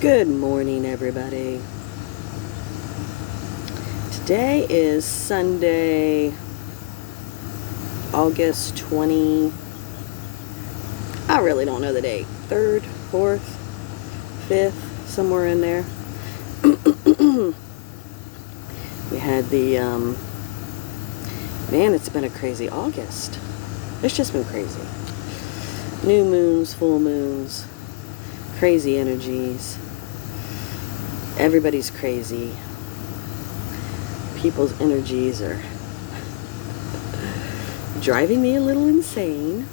Good morning, everybody. Today is Sunday, August 20. I really don't know the date. 3rd, 4th, 5th, somewhere in there. We had the, man, it's been a crazy August. It's just been crazy. New moons, full moons, crazy energies. Everybody's crazy. People's energies are driving me a little insane.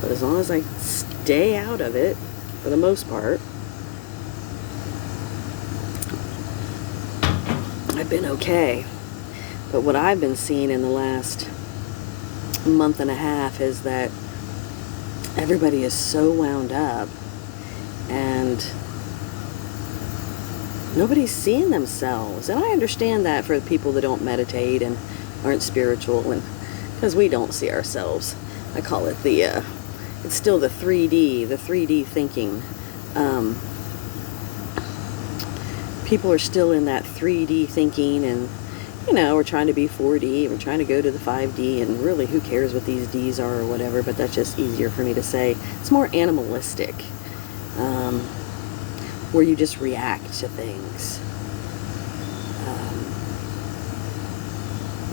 But as long as I stay out of it, for the most part, I've been okay. But what I've been seeing in the last month and a half is that everybody is so wound up and nobody's seeing themselves. And I understand that for the people that don't meditate and aren't spiritual, and because we don't see ourselves. I call it it's still the 3D thinking. People are still in that 3D thinking, and we're trying to be 4D, we're trying to go to the 5D, and really who cares what these Ds are or whatever, but that's just easier for me to say. It's more animalistic, where you just react to things.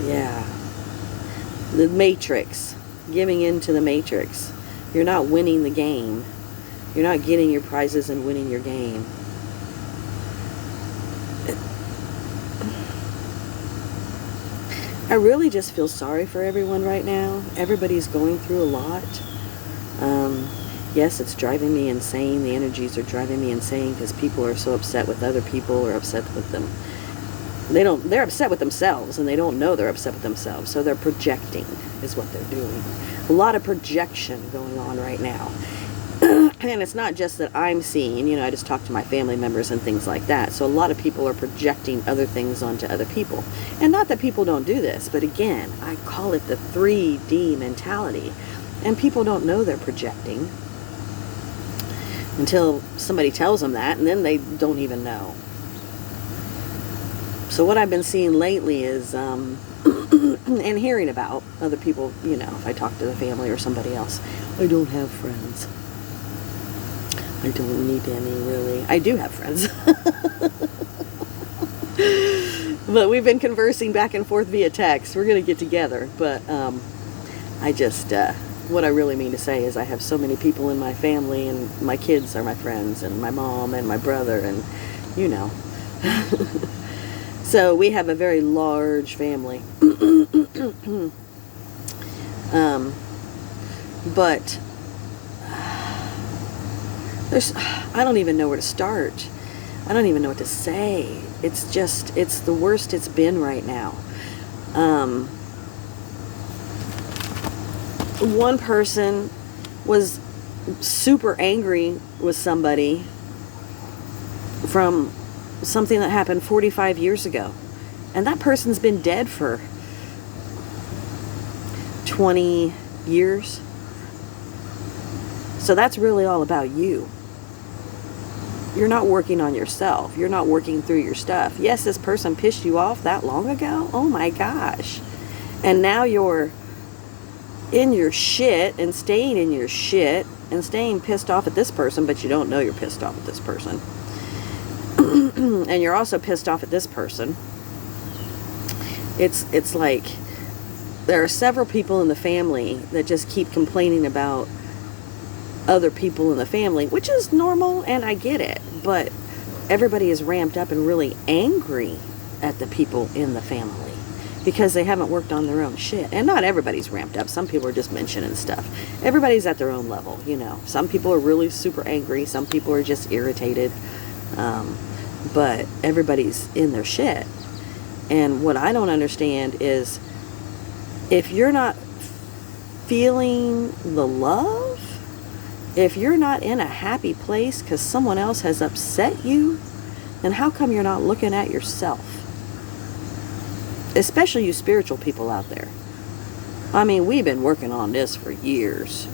Yeah. The Matrix, giving into the Matrix. You're not winning the game. You're not getting your prizes and winning your game. I really just feel sorry for everyone right now. Everybody's going through a lot. Yes, it's driving me insane. The energies are driving me insane because people are so upset with other people or upset with them. They're upset with themselves, and they don't know they're upset with themselves. So they're projecting is what they're doing. A lot of projection going on right now. And it's not just that I'm seeing, I just talk to my family members and things like that. So a lot of people are projecting other things onto other people. And not that people don't do this, but again, I call it the 3D mentality. And people don't know they're projecting until somebody tells them that, and then they don't even know. So what I've been seeing lately is, and hearing about other people, if I talk to the family or somebody else, I don't have friends. I don't need any, really. I do have friends. But we've been conversing back and forth via text. We're going to get together. But what I really mean to say is I have so many people in my family, and my kids are my friends, and my mom and my brother, and So we have a very large family. But I don't even know where to start. I don't even know what to say. It's the worst it's been right now. One person was super angry with somebody from something that happened 45 years ago. And that person's been dead for 20 years. So that's really all about you. You're not working on yourself. You're not working through your stuff. Yes, this person pissed you off that long ago. Oh my gosh. And now you're in your shit and staying in your shit and staying pissed off at this person, but you don't know you're pissed off at this person. And you're also pissed off at this person. It's like there are several people in the family that just keep complaining about other people in the family, which is normal, and I get it, but everybody is ramped up and really angry at the people in the family because they haven't worked on their own shit. And not everybody's ramped up. Some people are just mentioning stuff. Everybody's at their own level, Some people are really super angry. Some people are just irritated. But everybody's in their shit. And what I don't understand is if you're not feeling the love, if you're not in a happy place because someone else has upset you, then how come you're not looking at yourself? Especially you spiritual people out there. I mean, we've been working on this for years.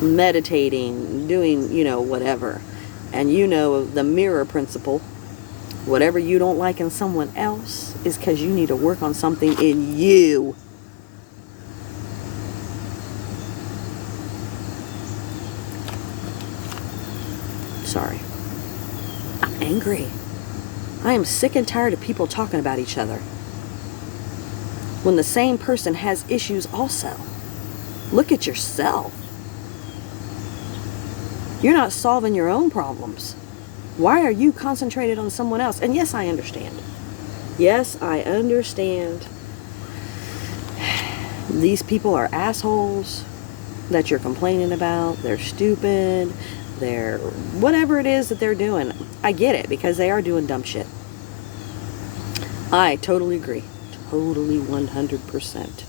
Meditating, doing, whatever. And you know the mirror principle. Whatever you don't like in someone else is because you need to work on something in you. Sorry. I'm angry. I am sick and tired of people talking about each other when the same person has issues also. Look at yourself. You're not solving your own problems. Why are you concentrated on someone else? And yes, I understand. Yes, I understand. These people are assholes that you're complaining about. They're stupid. They're whatever it is that they're doing. I get it because they are doing dumb shit. I totally agree. Totally 100%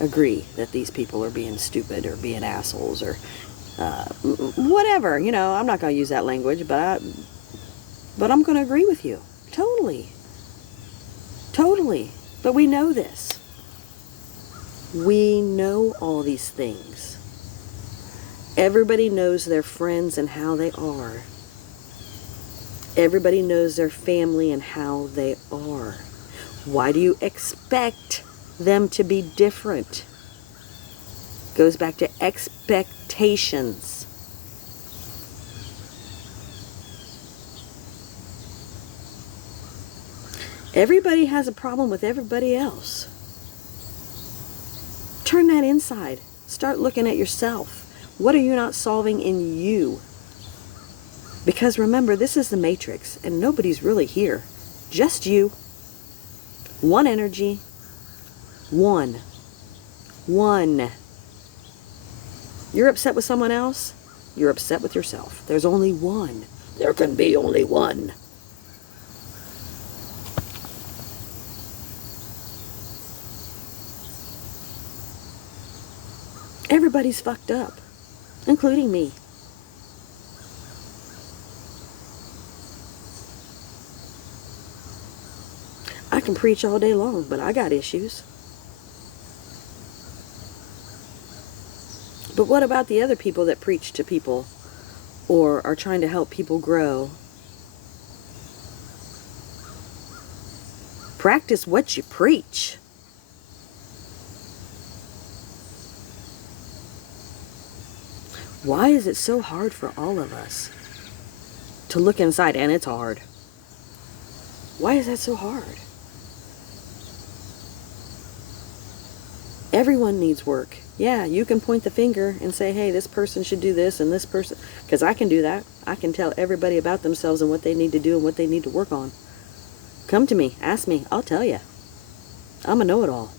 agree that these people are being stupid or being assholes or whatever. You know, I'm not going to use that language, but I'm going to agree with you. Totally. Totally. But we know this. We know all these things. Everybody knows their friends and how they are. Everybody knows their family and how they are. Why do you expect them to be different? Goes back to expectations. Everybody has a problem with everybody else. Turn that inside. Start looking at yourself. What are you not solving in you? Because remember, this is the Matrix, and nobody's really here. Just you. One energy. One. You're upset with someone else? You're upset with yourself. There's only one. There can be only one. Everybody's fucked up, including me. I can preach all day long, but I got issues. But what about the other people that preach to people or are trying to help people grow? Practice what you preach. Why is it so hard for all of us to look inside? And it's hard. Why is that so hard? Everyone needs work. Yeah, you can point the finger and say, hey, this person should do this and this person, because I can do that. I can tell everybody about themselves and what they need to do and what they need to work on. Come to me, ask me, I'll tell you. I'm a know-it-all.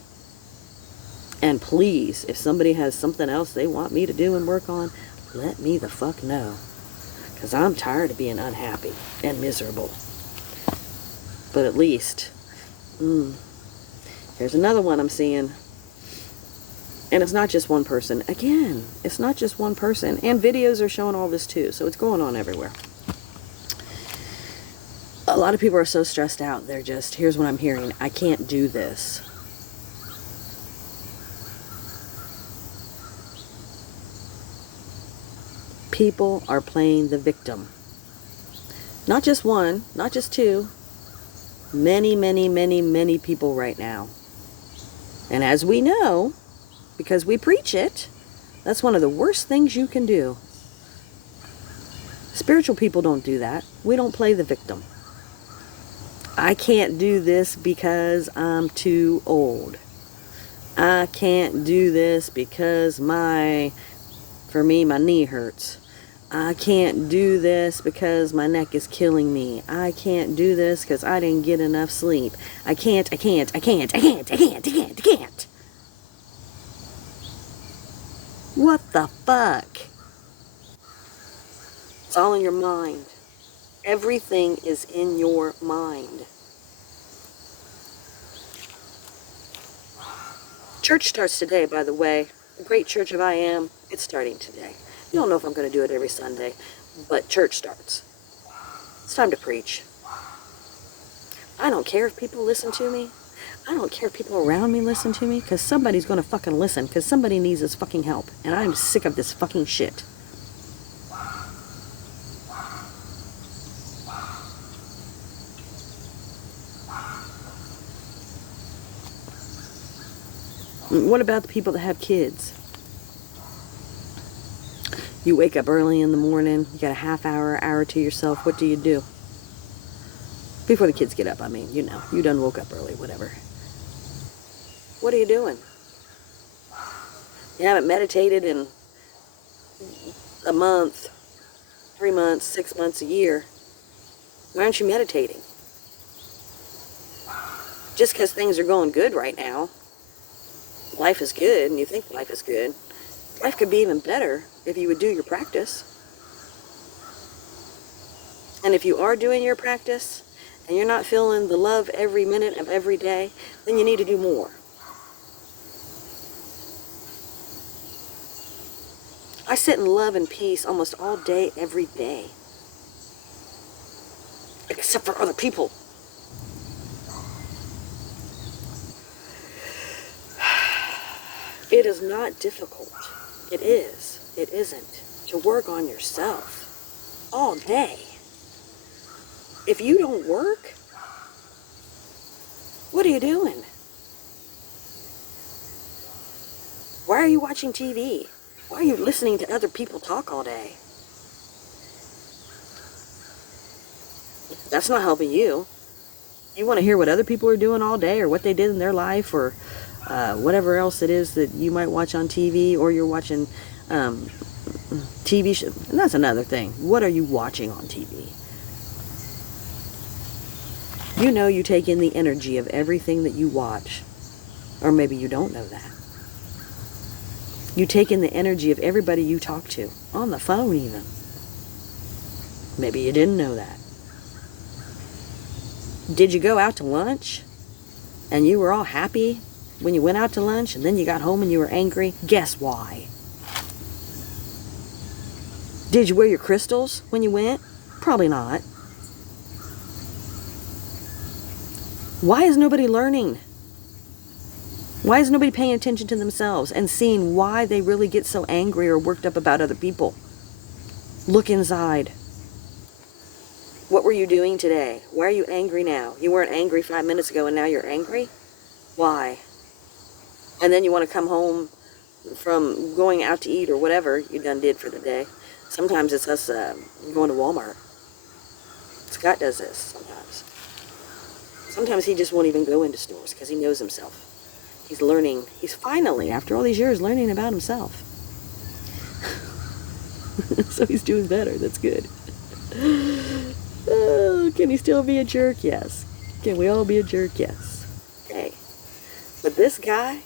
And please, if somebody has something else they want me to do and work on, let me the fuck know. Because I'm tired of being unhappy and miserable. But at least, here's another one I'm seeing. And it's not just one person. Again, it's not just one person. And videos are showing all this too. So it's going on everywhere. A lot of people are so stressed out. They're just, here's what I'm hearing. I can't do this. People are playing the victim. Not just one, not just two. Many, many, many, many people right now. And as we know, because we preach it, that's one of the worst things you can do. Spiritual people don't do that. We don't play the victim. I can't do this because I'm too old. I can't do this because my knee hurts. I can't do this because my neck is killing me. I can't do this because I didn't get enough sleep. I can't. What the fuck? It's all in your mind. Everything is in your mind. Church starts today, by the way. The Great Church of I Am, it's starting today. You don't know if I'm going to do it every Sunday, but church starts. It's time to preach. I don't care if people listen to me. I don't care if people around me listen to me, because somebody's going to fucking listen, because somebody needs this fucking help, and I'm sick of this fucking shit. What about the people that have kids? You wake up early in the morning, you got a half hour, hour to yourself. What do you do? Before the kids get up, I mean, you know, you done woke up early, whatever. What are you doing? You haven't meditated in a month, 3 months, 6 months, a year. Why aren't you meditating? Just because things are going good right now, life is good, and you think life is good, life could be even better if you would do your practice. And if you are doing your practice, and you're not feeling the love every minute of every day, then you need to do more. I sit in love and peace almost all day, every day. Except for other people. It is not difficult. It is. It isn't. To work on yourself all day. If you don't work, what are you doing? Why are you watching TV? Why are you listening to other people talk all day? That's not helping you. You want to hear what other people are doing all day, or what they did in their life, or whatever else it is that you might watch on TV, or you're watching TV shows. And that's another thing. What are you watching on TV? You know you take in the energy of everything that you watch. Or maybe you don't know that. You take in the energy of everybody you talk to. On the phone even. Maybe you didn't know that. Did you go out to lunch? And you were all happy when you went out to lunch, and then you got home and you were angry? Guess why? Did you wear your crystals when you went? Probably not. Why is nobody learning? Why is nobody paying attention to themselves and seeing why they really get so angry or worked up about other people? Look inside. What were you doing today? Why are you angry now? You weren't angry 5 minutes ago and now you're angry? Why? And then you want to come home from going out to eat or whatever you done did for the day. Sometimes it's us going to Walmart. Scott does this sometimes. Sometimes he just won't even go into stores because he knows himself. He's learning. He's finally, after all these years, learning about himself. So he's doing better. That's good. Oh, can he still be a jerk? Yes. Can we all be a jerk? Yes. Okay. But this guy,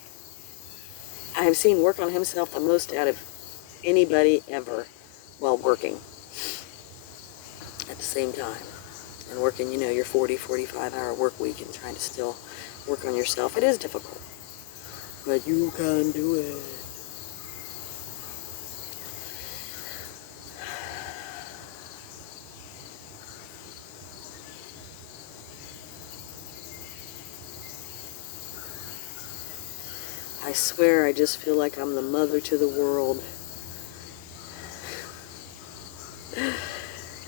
I have seen work on himself the most out of anybody ever while working at the same time. And working, you know, your 40, 45-hour work week and trying to still work on yourself. It is difficult. But you can do it. I swear I just feel like I'm the mother to the world.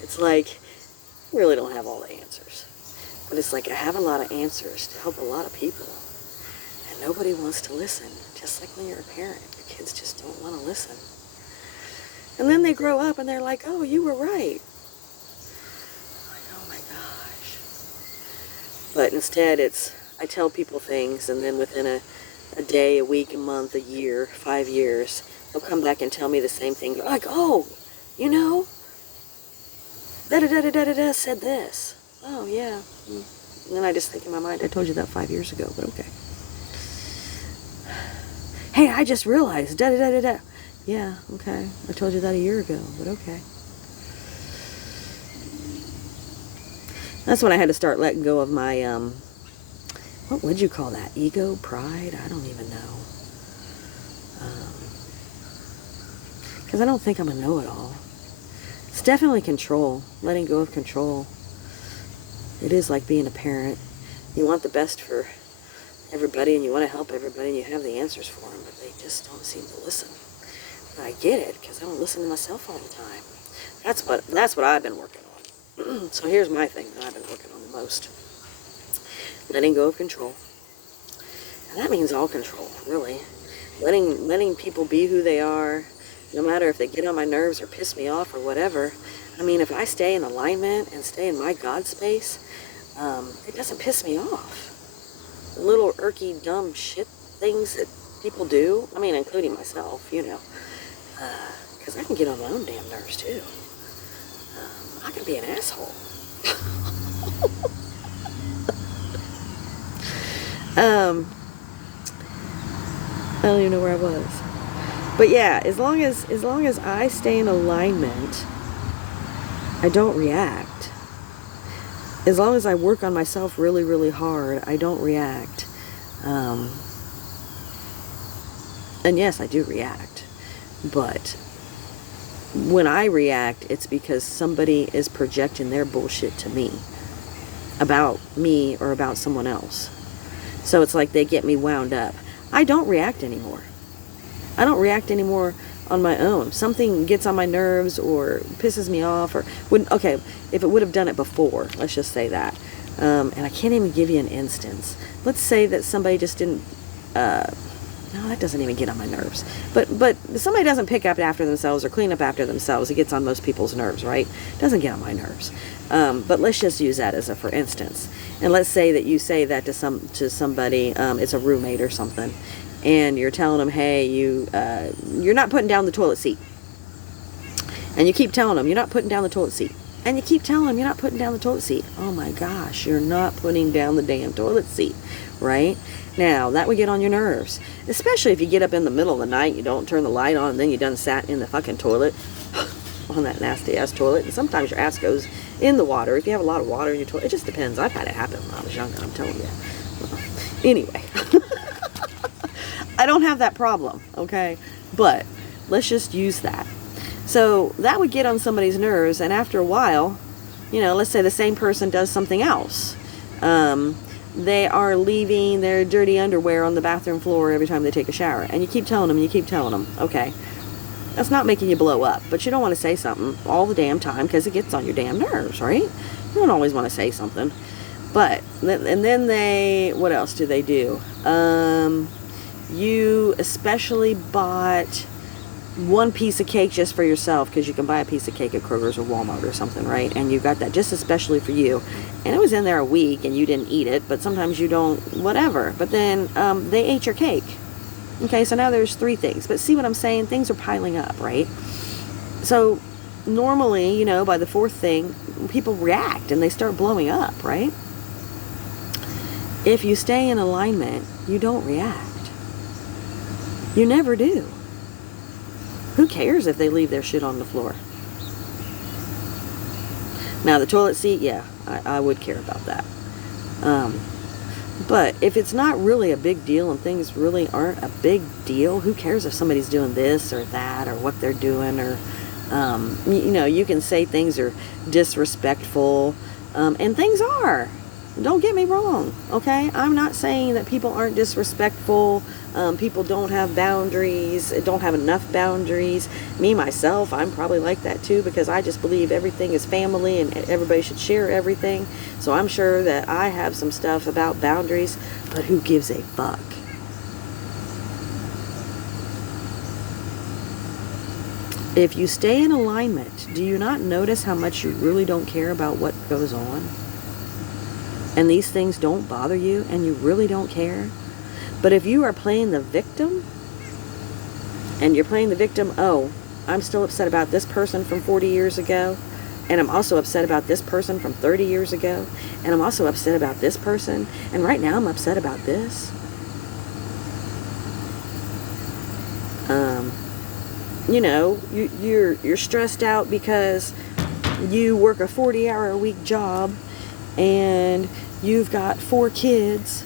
It's like, I really don't have all the answers. But it's like I have a lot of answers to help a lot of people. And nobody wants to listen. Just like when you're a parent, your kids just don't want to listen. And then they grow up and they're like, oh, you were right. I'm like, oh my gosh. But instead I tell people things, and then within a day, a week, a month, a year, 5 years, they'll come back and tell me the same thing. They're like, oh, you know, da-da-da-da-da-da said this. Oh, yeah. And then I just think in my mind, I told you that 5 years ago, but okay. Hey, I just realized, da-da-da-da-da. Yeah, okay. I told you that a year ago, but okay. That's when I had to start letting go of my, what would you call that? Ego? Pride? I don't even know. Because I don't think I'm a know-it-all. It's definitely control. Letting go of control. It is like being a parent. You want the best for everybody, and you want to help everybody, and you have the answers for them, but they just don't seem to listen. And I get it, because I don't listen to myself all the time. That's what I've been working on. So here's my thing that I've been working on the most. Letting go of control. And that means all control, really. Letting people be who they are, no matter if they get on my nerves or piss me off or whatever. I mean, if I stay in alignment and stay in my God space, it doesn't piss me off. Little irky, dumb shit things that people do, I mean, including myself, you know, because I can get on my own damn nerves too. I can be an asshole. I don't even know where I was. But yeah, as long as I stay in alignment, I don't react. As long as I work on myself really, really hard, I don't react. And yes, I do react. But when I react, it's because somebody is projecting their bullshit to me about me or about someone else. So it's like they get me wound up. I don't react anymore. I don't react anymore on my own. Something gets on my nerves or pisses me off, or wouldn't. Okay, if it would have done it before, let's just say that. And I can't even give you an instance. Let's say that somebody just didn't. No, that doesn't even get on my nerves. But somebody doesn't pick up after themselves or clean up after themselves. It gets on most people's nerves, right? It doesn't get on my nerves. But let's just use that as a for instance. And let's say that you say that to somebody. It's a roommate or something, and you're telling them, hey, you're not putting down the toilet seat. And you keep telling them you're not putting down the toilet seat. And you keep telling them you're not putting down the toilet seat. Oh my gosh, you're not putting down the damn toilet seat, right? Now, that would get on your nerves. Especially if you get up in the middle of the night, you don't turn the light on, and then you done sat in the fucking toilet, on that nasty-ass toilet. And sometimes your ass goes in the water. If you have a lot of water in your toilet, it just depends. I've had it happen when I was younger, I'm telling you. Anyway. I don't have that problem, okay? But let's just use that. So that would get on somebody's nerves, and after a while, you know, let's say the same person does something else. They are leaving their dirty underwear on the bathroom floor every time they take a shower. And you keep telling them, okay, that's not making you blow up. But you don't want to say something all the damn time because it gets on your damn nerves, right? You don't always want to say something. But, and then what else do they do? You especially bought one piece of cake just for yourself, because you can buy a piece of cake at Kroger's or Walmart or something, right? And you got that just especially for you, and it was in there a week and you didn't eat it, but sometimes you don't, whatever. But then they ate your cake. Okay, so now there's 3 things. But see what I'm saying? Things are piling up, right? So normally, you know, by the 4th thing, people react and they start blowing up, right? If you stay in alignment, you don't react. You never do. Who cares if they leave their shit on the floor? Now, the toilet seat, yeah, I would care about that. But if it's not really a big deal and things really aren't a big deal, who cares if somebody's doing this or that or what they're doing? Or, you know, you can say things are disrespectful, and things are. Don't get me wrong, okay? I'm not saying that people aren't disrespectful. People don't have boundaries, don't have enough boundaries. Me, myself, I'm probably like that too, because I just believe everything is family and everybody should share everything. So I'm sure that I have some stuff about boundaries, but who gives a fuck? If you stay in alignment, do you not notice how much you really don't care about what goes on? And these things don't bother you, and you really don't care? But if you are playing the victim, and you're playing the victim, oh, I'm still upset about this person from 40 years ago, and I'm also upset about this person from 30 years ago, and I'm also upset about this person, and right now I'm upset about this. You know, you're stressed out because you work a 40-hour-a-week job, and you've got 4 kids,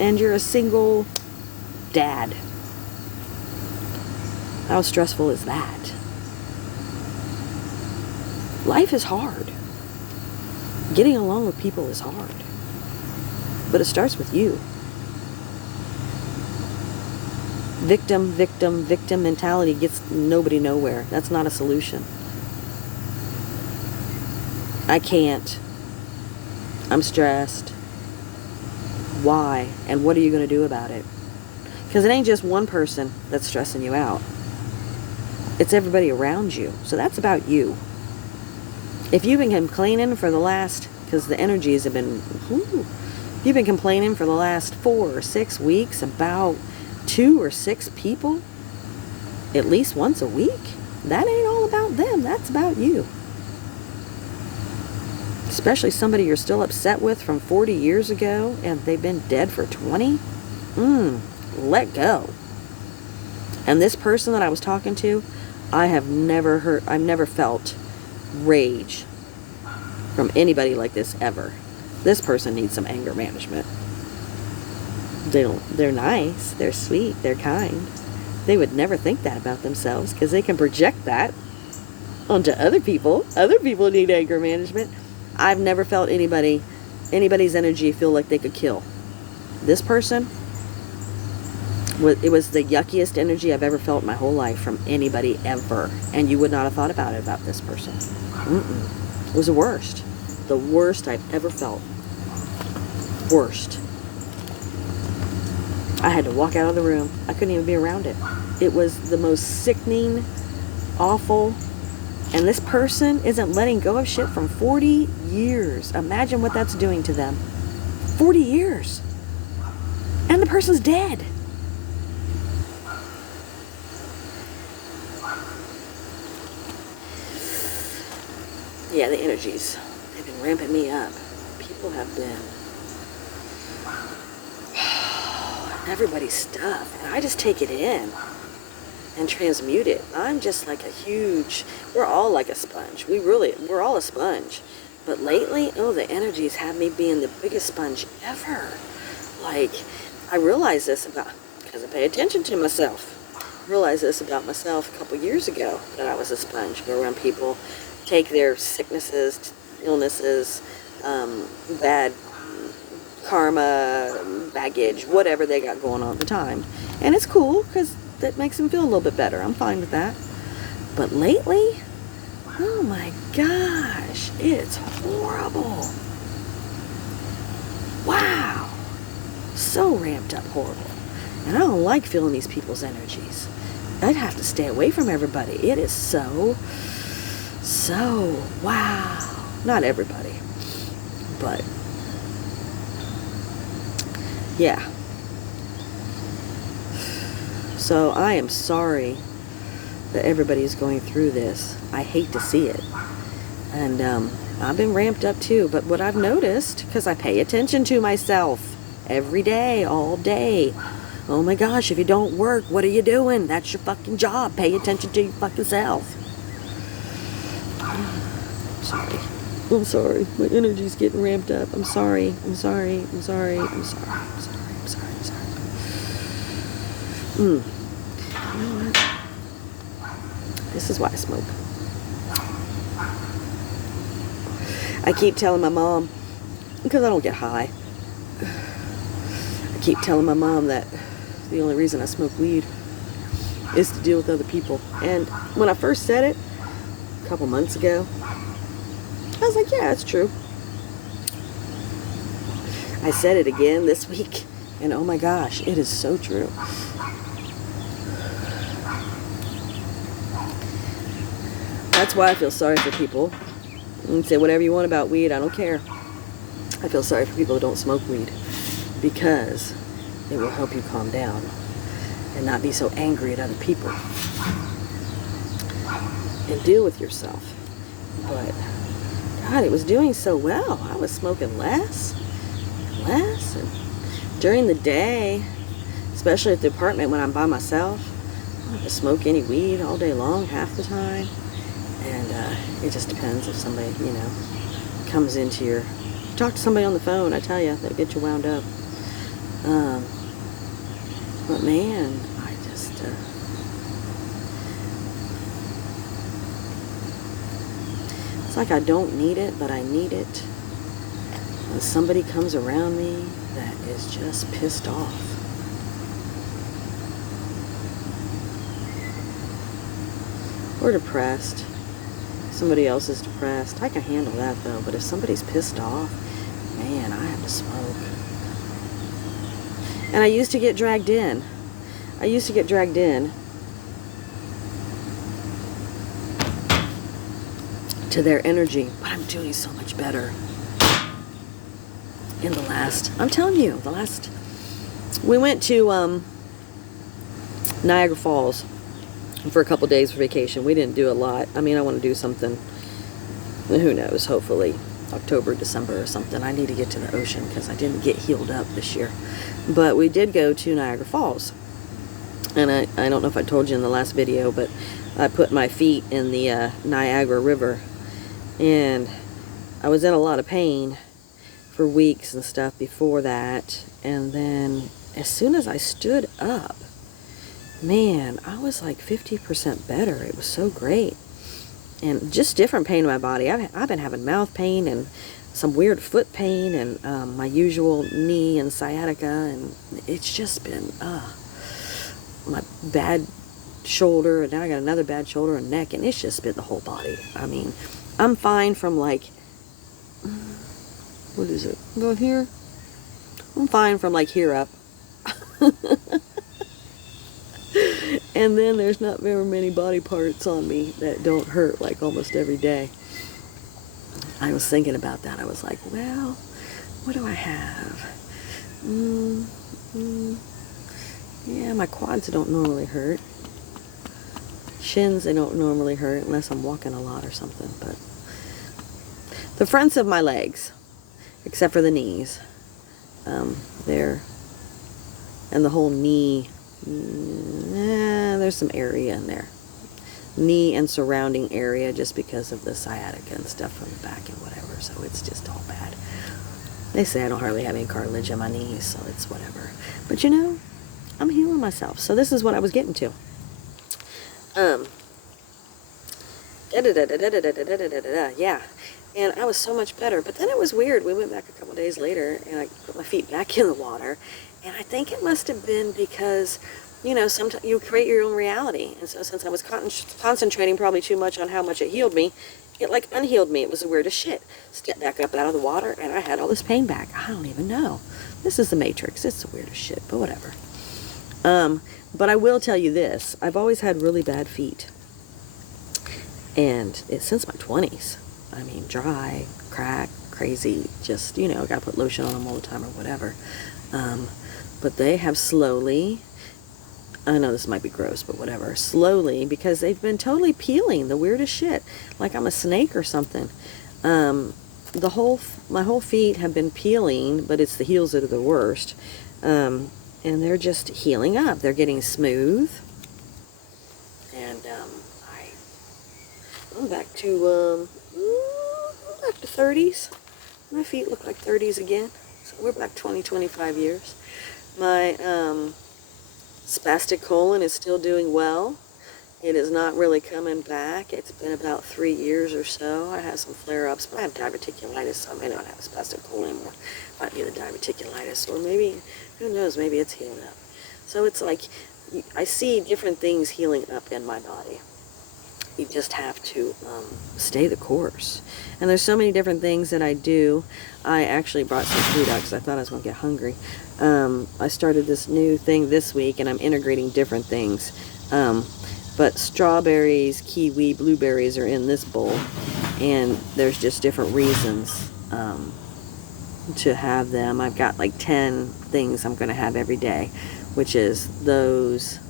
and you're a single dad. How stressful is that? Life is hard. Getting along with people is hard. But it starts with you. Victim mentality gets nobody nowhere. That's not a solution. I can't. I'm stressed. Why? And what are you going to do about it? Because it ain't just one person that's stressing you out. It's everybody around you. So that's about you. If you've been complaining for the last, because the energies have been, you've been complaining for the last 4 or 6 weeks about 2 or 6 people, at least once a week, that ain't all about them. That's about you. Especially somebody you're still upset with from 40 years ago and they've been dead for 20. Let go. And this person that I was talking to, I've never felt rage from anybody like this ever. This person needs some anger management. They're nice, they're sweet, they're kind. They would never think that about themselves because they can project that onto other people. Other people need anger management. I've never felt anybody's energy feel like they could kill. This person, it was the yuckiest energy I've ever felt in my whole life from anybody ever. And you would not have thought about it about this person. It was the worst. The worst I've ever felt. Worst. I had to walk out of the room. I couldn't even be around it. It was the most sickening, awful. And this person isn't letting go of shit from 40 years. Imagine what that's doing to them. 40 years. And the person's dead. Yeah, the energies, they've been ramping me up. People have been... everybody's stuff. And I just take it in and transmute it. I'm just like a huge... we're all like a sponge. We're all a sponge. But lately, the energies have me being the biggest sponge ever. Like, I realized this because I pay attention to myself. I realized this about myself a couple years ago, that I was a sponge. Go around people, take their sicknesses, illnesses, bad karma, baggage, whatever they got going on at the time. And it's cool because that makes them feel a little bit better. I'm fine with that. But lately, oh my gosh, it's horrible. Wow. So ramped up horrible. And I don't like feeling these people's energies. I'd have to stay away from everybody. It is so, wow. Not everybody, but yeah. So I am sorry that everybody's going through this. I hate to see it. And I've been ramped up too. But what I've noticed, because I pay attention to myself every day, all day. Oh my gosh, if you don't work, what are you doing? That's your fucking job. Pay attention to your fucking self. I'm sorry. My energy's getting ramped up. I'm sorry. You know what? This is why I smoke. I keep telling my mom, because I don't get high, I keep telling my mom that the only reason I smoke weed is to deal with other people. And when I first said it, a couple months ago, I was like, yeah, it's true. I said it again this week, and oh my gosh, it is so true. That's why I feel sorry for people. You can say whatever you want about weed, I don't care. I feel sorry for people who don't smoke weed, because it will help you calm down and not be so angry at other people and deal with yourself. But God, it was doing so well. I was smoking less and during the day, especially at the apartment when I'm by myself, I don't have to smoke any weed all day long half the time. And it just depends if somebody, comes into your... Talk to somebody on the phone, I tell you, they'll get you wound up. But man, I just... it's like I don't need it, but I need it. When somebody comes around me that is just pissed off. Or depressed. Somebody else is depressed. I can handle that though, but if somebody's pissed off, man, I have to smoke. And I used to get dragged in. I used to get dragged in to their energy, but I'm doing so much better in the last, I'm telling you, we went to Niagara Falls for a couple days for vacation. We didn't do a lot. I mean, I want to do something, who knows, hopefully October, December or something. I need to get to the ocean because I didn't get healed up this year. But we did go to Niagara Falls. And I don't know if I told you in the last video, but I put my feet in the Niagara River. And I was in a lot of pain for weeks and stuff before that. And then as soon as I stood up, man, I was like 50% better. It was so great. And just different pain in my body. I've been having mouth pain and some weird foot pain and my usual knee and sciatica. And it's just been my bad shoulder. And now I got another bad shoulder and neck. And it's just been the whole body. I mean, I'm fine from like, what is it? About here? I'm fine from like here up. And then there's not very many body parts on me that don't hurt like almost every day. I was thinking about that. I was like, well, what do I have? Yeah, my quads don't normally hurt. Shins, they don't normally hurt unless I'm walking a lot or something. But the fronts of my legs, except for the knees, there, and the whole knee, there's some area in there. Knee and surrounding area just because of the sciatica and stuff from the back and whatever. So it's just all bad. They say I don't hardly have any cartilage in my knees, so it's whatever. But you know, I'm healing myself. So this is what I was getting to. Yeah. And I was so much better. But then it was weird. We went back a couple days later, and I put my feet back in the water. And I think it must have been because, you know, sometimes you create your own reality. And so since I was concentrating probably too much on how much it healed me, it like unhealed me. It was the weirdest shit. Stepped back up out of the water, and I had all this pain back. I don't even know. This is the Matrix. It's the weirdest shit, but whatever. But I will tell you this. I've always had really bad feet. And it's since my 20s. I mean, dry, crack, crazy, just, you know, got to put lotion on them all the time or whatever. But they have slowly, I know this might be gross, but whatever, slowly, because they've been totally peeling, the weirdest shit, like I'm a snake or something. My whole feet have been peeling, but it's the heels that are the worst. And they're just healing up. They're getting smooth. And I'm back to 30s. My feet look like 30s again. So we're back 20, 25 years. My spastic colon is still doing well. It is not really coming back. It's been about 3 years or so. I have some flare-ups, but I have diverticulitis, so I may not have a spastic colon anymore. Might be the diverticulitis, or maybe, who knows, maybe it's healing up. So it's like, I see different things healing up in my body. You just have to stay the course. And there's so many different things that I do. I actually brought some food out because I thought I was going to get hungry. I started this new thing this week, and I'm integrating different things. But strawberries, kiwi, blueberries are in this bowl. And there's just different reasons to have them. I've got like 10 things I'm going to have every day, which is those...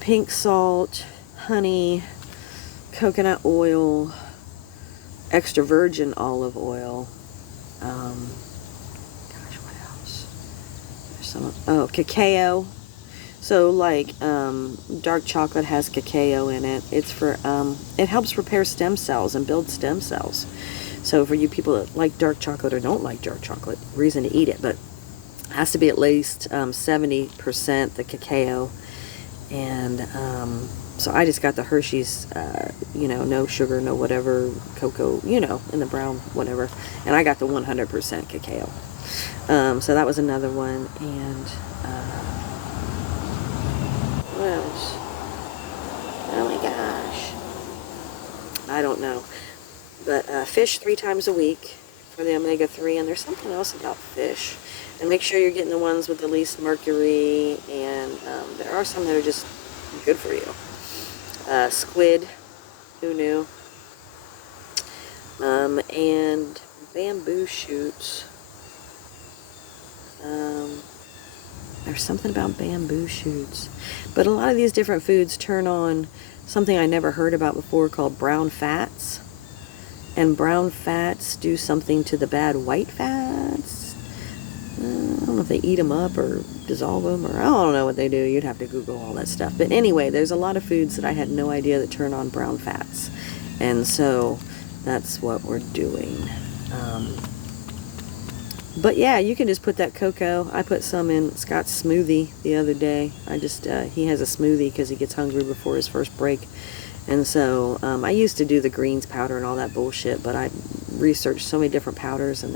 pink salt, honey, coconut oil, extra virgin olive oil. Gosh, what else? There's some, cacao. So like dark chocolate has cacao in it. It's for it helps repair stem cells and build stem cells. So for you people that like dark chocolate or don't like dark chocolate, reason to eat it, but it has to be at least 70% the cacao. And so I just got the Hershey's, you know, no sugar, no whatever, cocoa, you know, in the brown, whatever. And I got the 100% cacao. So that was another one. And what else? Oh my gosh. I don't know. But fish 3 times a week. for the omega-3, and there's something else about fish. And make sure you're getting the ones with the least mercury, and there are some that are just good for you. Squid, who knew? And bamboo shoots. There's something about bamboo shoots. But a lot of these different foods turn on something I never heard about before called brown fats. And brown fats do something to the bad white fats. I don't know if they eat them up or dissolve them, or I don't know what they do. You'd have to Google all that stuff. But anyway, there's a lot of foods that I had no idea that turn on brown fats. And so that's what we're doing. But yeah, you can just put that cocoa. I put some in Scott's smoothie the other day. He has a smoothie because he gets hungry before his first break. And so I used to do the greens powder and all that bullshit, but I researched so many different powders, and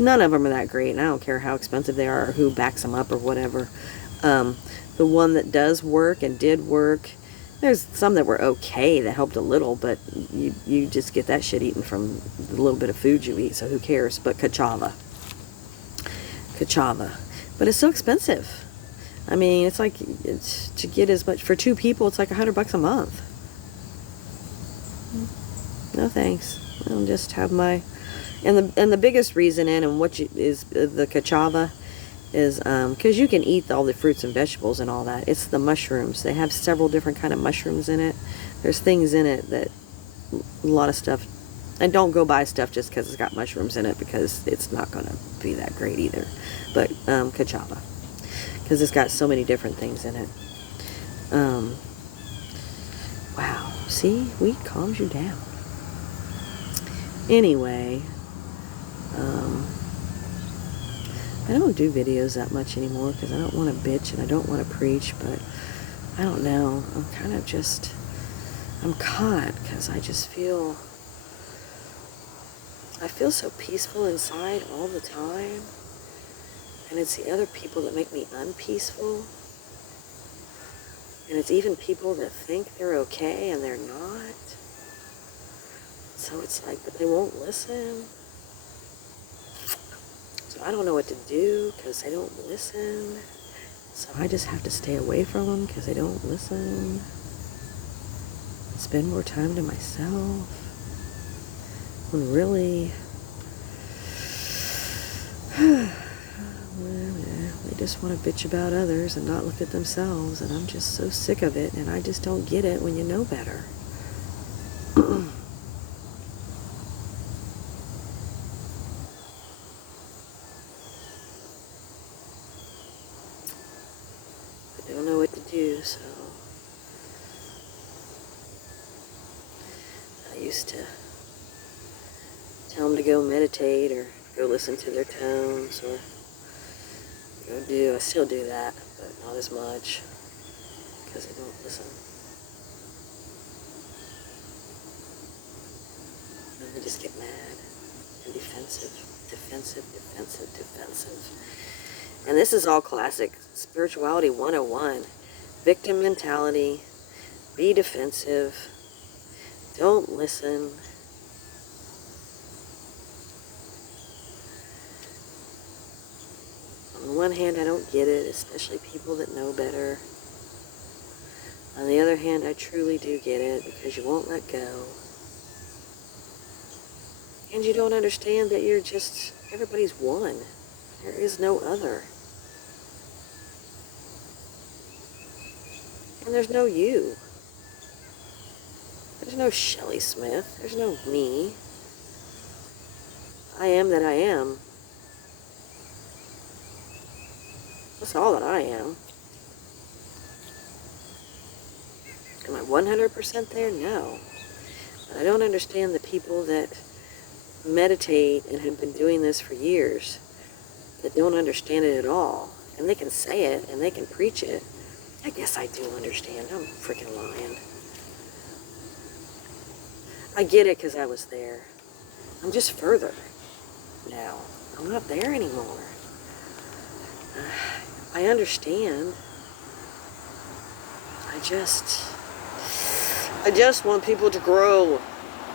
none of them are that great. And I don't care how expensive they are or who backs them up or whatever. The one that does work and did work, there's some that were okay that helped a little, but you just get that shit eaten from the little bit of food you eat, so who cares? But Kachava. But it's so expensive. I mean, it's to get as much for 2 people, it's like $100 a month. No thanks. I'll just have my, and the biggest reason is the Kachava is because you can eat all the fruits and vegetables and all that. It's the mushrooms. They have several different kind of mushrooms in it. There's things in it that a lot of stuff. And don't go buy stuff just because it's got mushrooms in it, because it's not going to be that great either. But Kachava, because it's got so many different things in it. Wow, see, weed calms you down. Anyway, I don't do videos that much anymore because I don't want to bitch and I don't want to preach, but I don't know. I'm caught because I just feel so peaceful inside all the time. And it's the other people that make me unpeaceful. And it's even people that think they're okay and they're not. So it's like, but they won't listen. So I don't know what to do because they don't listen. So I just have to stay away from them because they don't listen. Spend more time to myself. When really, they just want to bitch about others and not look at themselves, and I'm just so sick of it, and I just don't get it when you know better. I don't know what to do, so I used to tell them to go meditate or go listen to their tones or I still do that, but not as much because they don't listen. And they just get mad and defensive. And this is all classic Spirituality 101. Victim mentality, be defensive, don't listen. On one hand, I don't get it, especially people that know better. On the other hand, I truly do get it because you won't let go. And you don't understand that everybody's one. There is no other. And there's no you. There's no Shelley Smith. There's no me. I am that I am. That's all that I am. Am I 100% there? No. But I don't understand the people that meditate and have been doing this for years that don't understand it at all. And they can say it and they can preach it. I guess I do understand. I'm freaking lying. I get it because I was there. I'm just further now. I'm not there anymore. I understand. I just want people to grow.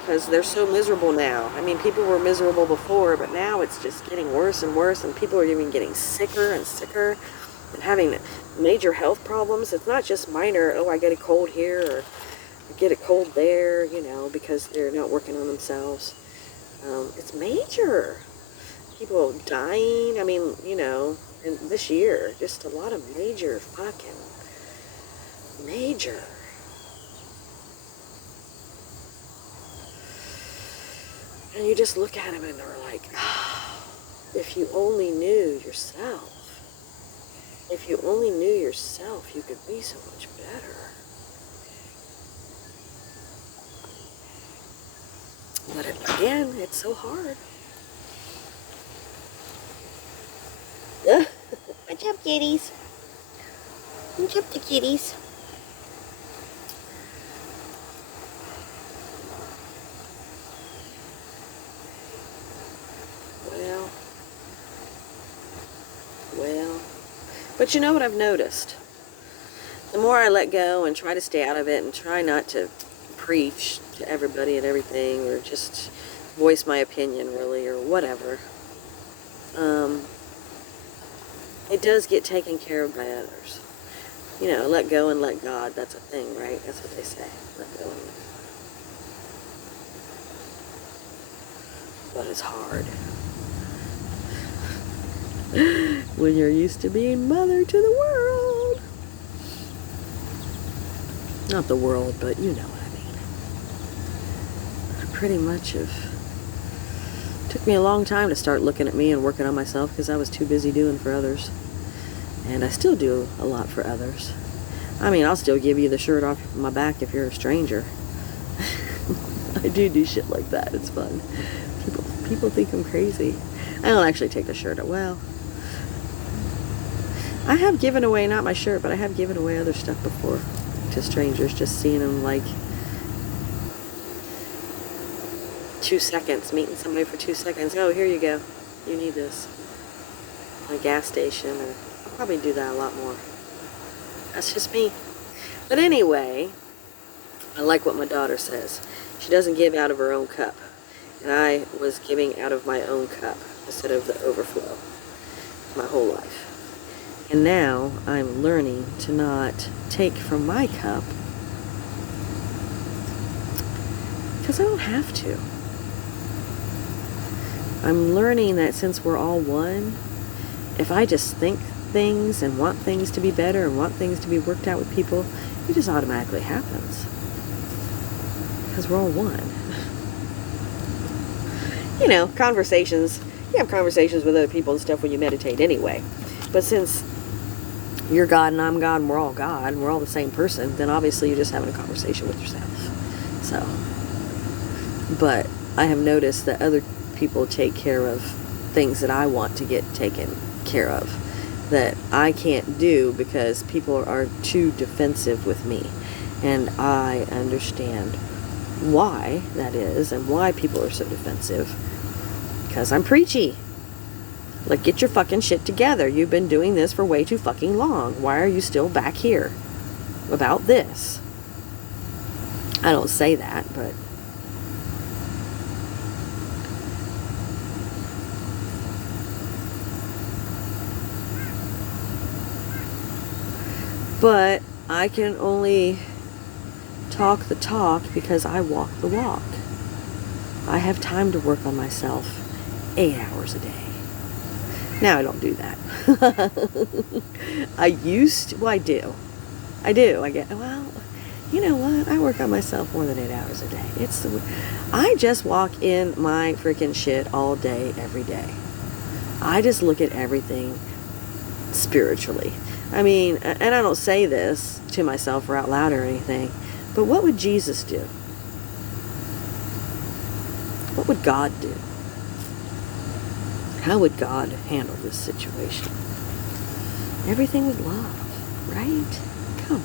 because they're so miserable now. I mean, people were miserable before, but now it's just getting worse and worse, and people are even getting sicker and sicker and having major health problems. It's not just minor, oh, I get a cold here or I get a cold there, you know, because they're not working on themselves. It's major. People dying. I mean, you know, and this year, just a lot of major fucking major. And you just look at them and they're like, oh, if you only knew yourself. If you only knew yourself, you could be so much better. But again, it's so hard. Watch up, kitties. Watch up, the kitties. Well. But you know what I've noticed? The more I let go and try to stay out of it and try not to preach to everybody and everything or just voice my opinion really or whatever, it does get taken care of by others. You know, let go and let God. That's a thing, right? That's what they say. Let go and let God. But it's hard. When you're used to being mother to the world. Not the world, but you know what I mean. I pretty much have... Took me a long time to start looking at me and working on myself because I was too busy doing for others. And I still do a lot for others. I mean, I'll still give you the shirt off my back if you're a stranger. I do shit like that. It's fun. People think I'm crazy. I don't actually take the shirt off. Well, I have given away, not my shirt, but I have given away other stuff before to strangers, just seeing them like 2 seconds, meeting somebody for 2 seconds. Oh, here you go. You need this. A gas station, or I'll probably do that a lot more. That's just me. But anyway, I like what my daughter says. She doesn't give out of her own cup. And I was giving out of my own cup instead of the overflow my whole life. And now I'm learning to not take from my cup because I don't have to. I'm learning that since we're all one, if I just think things and want things to be better and want things to be worked out with people, it just automatically happens. Because we're all one. You know, conversations. You have conversations with other people and stuff when you meditate anyway. But since you're God and I'm God and we're all God and we're all the same person, then obviously you're just having a conversation with yourself. So, but I have noticed that other people take care of things that I want to get taken care of that I can't do because people are too defensive with me. And I understand why that is and why people are so defensive. Because I'm preachy. Like, get your fucking shit together. You've been doing this for way too fucking long. Why are you still back here about this? I don't say that, but I can only talk the talk because I walk the walk. I have time to work on myself 8 hours a day. Now I don't do that. I used to. Well, I do. I get, well, you know what? I work on myself more than 8 hours a day. I just walk in my freaking shit all day, every day. I just look at everything spiritually. I mean, and I don't say this to myself or out loud or anything, but what would Jesus do? What would God do? How would God handle this situation? Everything with love, right? Come on.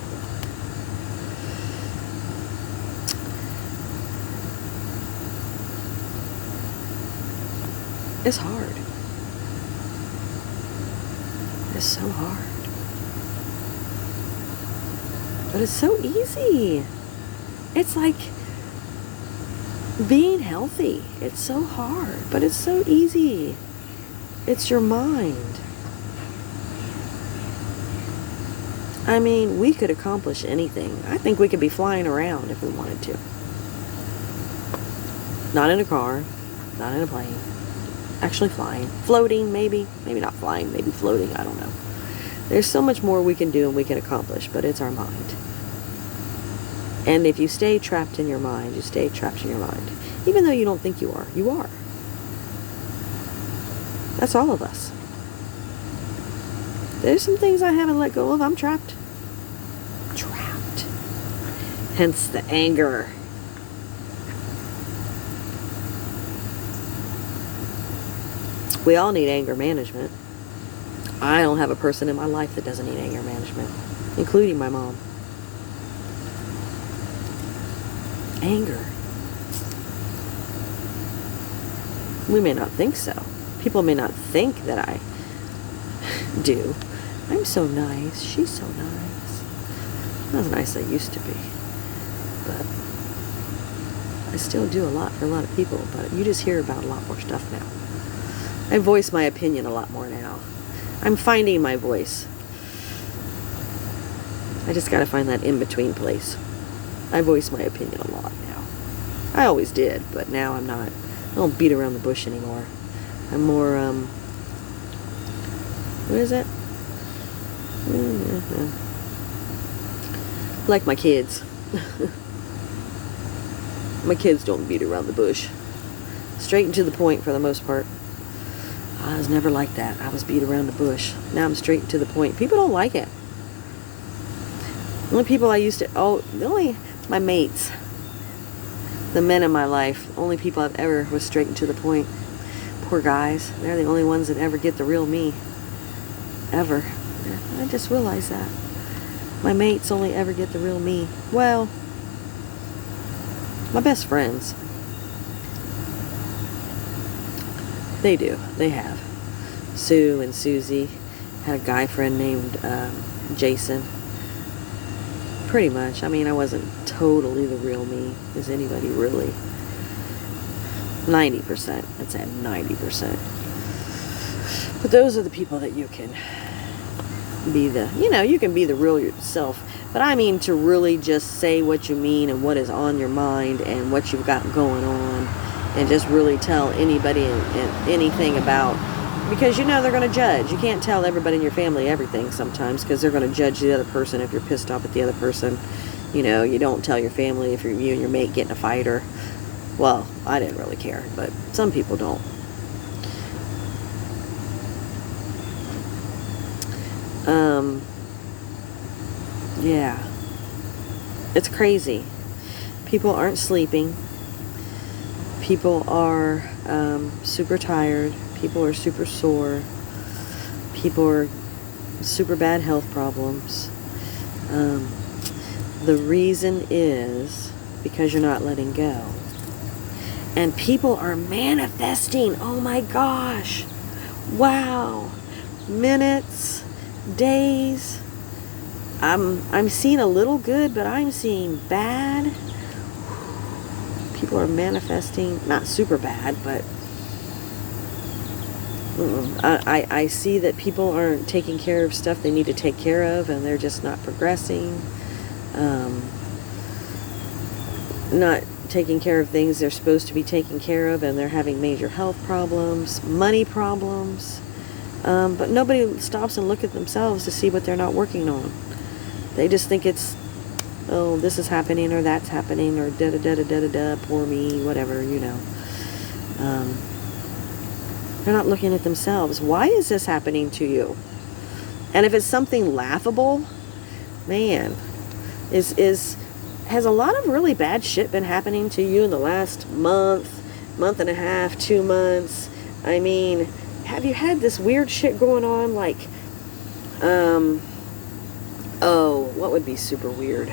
It's hard. It's so hard. But it's so easy. It's like being healthy. It's so hard, but it's so easy. It's your mind. I mean, we could accomplish anything. I think we could be flying around if we wanted to. Not in a car, not in a plane. Actually flying. Floating, maybe. Maybe not flying, maybe floating, I don't know. There's so much more we can do and we can accomplish, but it's our mind. And if you stay trapped in your mind, you stay trapped in your mind. Even though you don't think you are, you are. That's all of us. There's some things I haven't let go of. I'm trapped. Trapped. Hence the anger. We all need anger management. I don't have a person in my life that doesn't need anger management, including my mom. Anger. We may not think so. People may not think that I do. I'm so nice. She's so nice. Not as nice as I used to be. But I still do a lot for a lot of people. But you just hear about a lot more stuff now. I voice my opinion a lot more now. I'm finding my voice. I just gotta find that in-between place. I voice my opinion a lot now. I always did, but now I'm not. I don't beat around the bush anymore. I'm more, what is it? Like my kids. My kids don't beat around the bush. Straight and to the point for the most part. I was never like that. I was beat around the bush. Now I'm straight to the point. People don't like it. The only people I used to, my mates, the men in my life, only people I've ever was straight and to the point. Poor guys. They're the only ones that ever get the real me. Ever. I just realized that. My mates only ever get the real me. Well, my best friends. They do. They have. Sue and Susie. Had a guy friend named Jason. Pretty much. I mean, I wasn't totally the real me. Is anybody really? 90%. I'd say 90%. But those are the people that you can be you can be the real yourself. But I mean to really just say what you mean and what is on your mind and what you've got going on. And just really tell anybody and anything about, because they're going to judge. You can't tell everybody in your family everything sometimes because they're going to judge the other person if you're pissed off at the other person. You don't tell your family if you and your mate get in a fight or, well, I didn't really care, but some people don't. Yeah. It's crazy. People aren't sleeping. People are super tired. People are super sore. People are super bad health problems. The reason is because you're not letting go. And people are manifesting. Oh my gosh. Wow. Minutes, days. I'm seeing a little good, but I'm seeing bad. People are manifesting, not super bad, but I see that people aren't taking care of stuff they need to take care of, and they're just not progressing. Not taking care of things they're supposed to be taking care of, and they're having major health problems, money problems. But nobody stops and look at themselves to see what they're not working on. They just think it's, oh, this is happening or that's happening or da-da-da-da-da-da, poor me, whatever, They're not looking at themselves. Why is this happening to you? And if it's something laughable, man, has a lot of really bad shit been happening to you in the last month and a half, 2 months? I mean, have you had this weird shit going on? Like, what would be super weird?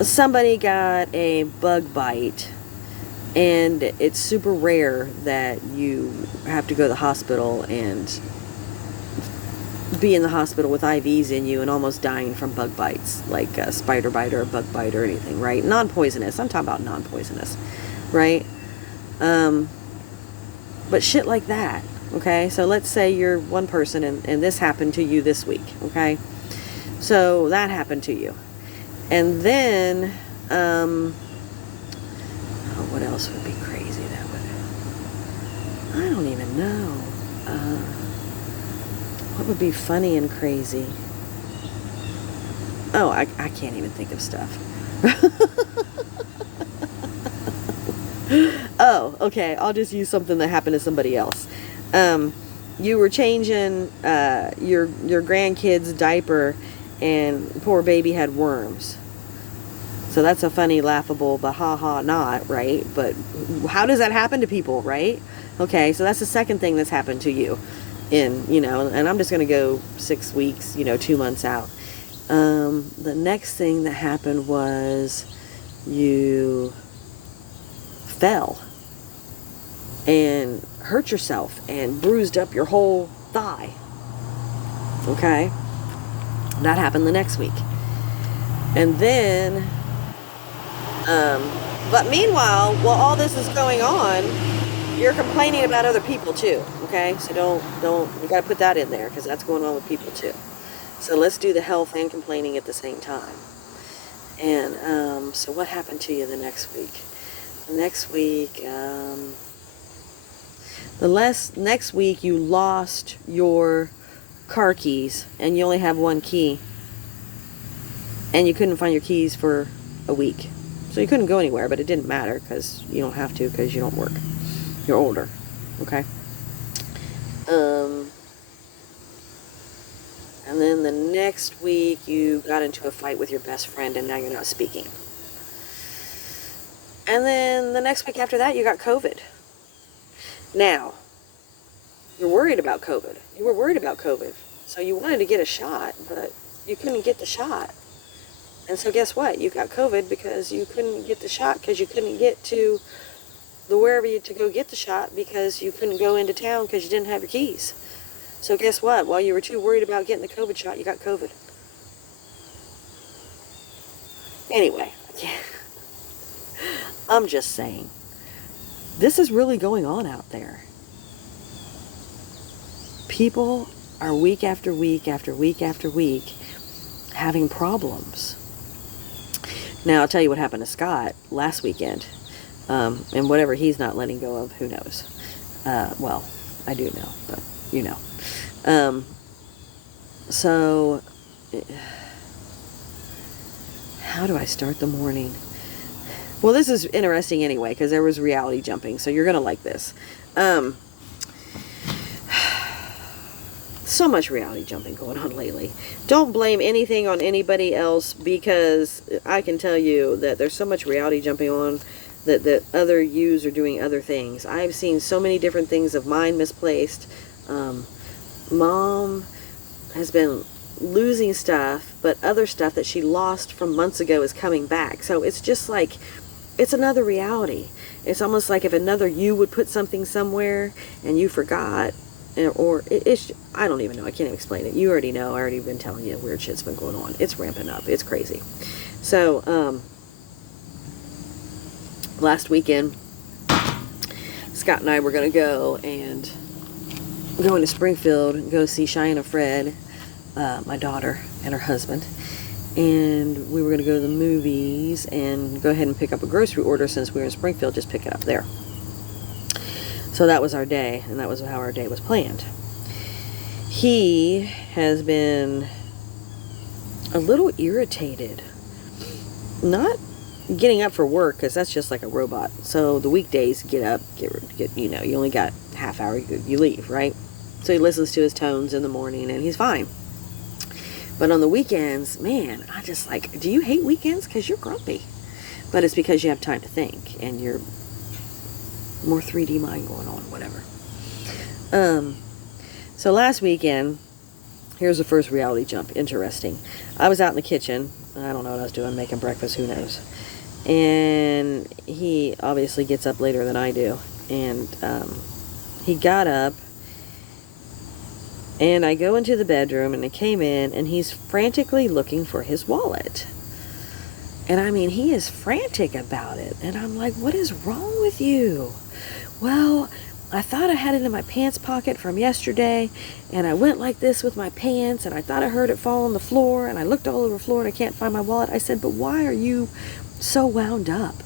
Somebody got a bug bite, and it's super rare that you have to go to the hospital and be in the hospital with IVs in you and almost dying from bug bites, like a spider bite or a bug bite or anything, right? Non-poisonous. I'm talking about non-poisonous, right? But shit like that, okay? So let's say you're one person and this happened to you this week, okay? So that happened to you. And then, what else would be crazy that would... I don't even know. What would be funny and crazy? Oh, I can't even think of stuff. Oh, okay. I'll just use something that happened to somebody else. You were changing your grandkid's diaper, and poor baby had worms. So that's a funny, laughable, but ha-ha not, right? But how does that happen to people, right? Okay, so that's the second thing that's happened to you. And I'm just going to go 6 weeks, 2 months out. The next thing that happened was you fell and hurt yourself and bruised up your whole thigh. Okay? That happened the next week. And then, but meanwhile, while all this is going on, you're complaining about other people too. Okay? So don't, you gotta put that in there because that's going on with people too. So let's do the health and complaining at the same time. And, so what happened to you the next week? Next week, next week you lost your car keys and you only have one key, and you couldn't find your keys for a week, so you couldn't go anywhere, but it didn't matter because you don't have to because you don't work. You're older, okay? And then the next week you got into a fight with your best friend and now you're not speaking. And then the next week after that, you got COVID. Now, you're worried about COVID. You were worried about COVID. So you wanted to get a shot, but you couldn't get the shot. And so guess what? You got COVID because you couldn't get the shot because you couldn't get to the wherever you to go get the shot because you couldn't go into town because you didn't have your keys. So guess what? While you were too worried about getting the COVID shot, you got COVID. Anyway, I'm just saying, this is really going on out there. People are week after week after week after week having problems. Now, I'll tell you what happened to Scott last weekend. And whatever he's not letting go of, who knows? Well, I do know, but you know. So, how do I start the morning? Well, this is interesting anyway, because there was reality jumping, so you're going to like this. So much reality jumping going on lately. Don't blame anything on anybody else, because I can tell you that there's so much reality jumping on that other yous are doing other things. I've seen so many different things of mine misplaced. Mom has been losing stuff, but other stuff that she lost from months ago is coming back. So it's just like, it's another reality. It's almost like if another you would put something somewhere and you forgot, or it's, I don't even know. I can't even explain it. You already know. I already been telling you weird shit's been going on. It's ramping up. It's crazy. So, last weekend, Scott and I were going to go into Springfield and go see Cheyenne Fred, my daughter, and her husband. And we were going to go to the movies and go ahead and pick up a grocery order since we were in Springfield, just pick it up there. So that was our day, and that was how our day was planned. He has been a little irritated. Not getting up for work, because that's just like a robot. So the weekdays, get up, get you only got half hour, you leave, right? So he listens to his tones in the morning, and he's fine. But on the weekends, man, I just like, do you hate weekends? Because you're grumpy. But it's because you have time to think, and you're more 3D mind going on, whatever. So last weekend, here's the first reality jump. Interesting. I was out in the kitchen. I don't know what I was doing, making breakfast, who knows. And he obviously gets up later than I do. And he got up And I go into the bedroom, and I came in, and he's frantically looking for his wallet. And I mean, he is frantic about it. And I'm like, what is wrong with you? Well, I thought I had it in my pants pocket from yesterday, and I went like this with my pants, and I thought I heard it fall on the floor, and I looked all over the floor, and I can't find my wallet. I said, but why are you so wound up?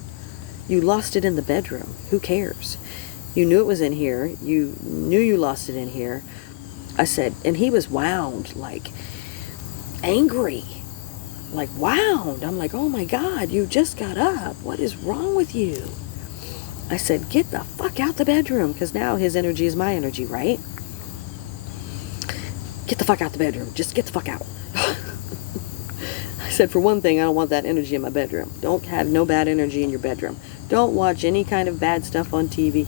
You lost it in the bedroom. Who cares? You knew it was in here. You knew you lost it in here. I said, and he was wound, like angry, like wound. I'm like, oh my God, you just got up. What is wrong with you? I said, get the fuck out the bedroom, because now his energy is my energy, right? Get the fuck out the bedroom. Just get the fuck out. I said, for one thing, I don't want that energy in my bedroom. Don't have no bad energy in your bedroom. Don't watch any kind of bad stuff on TV.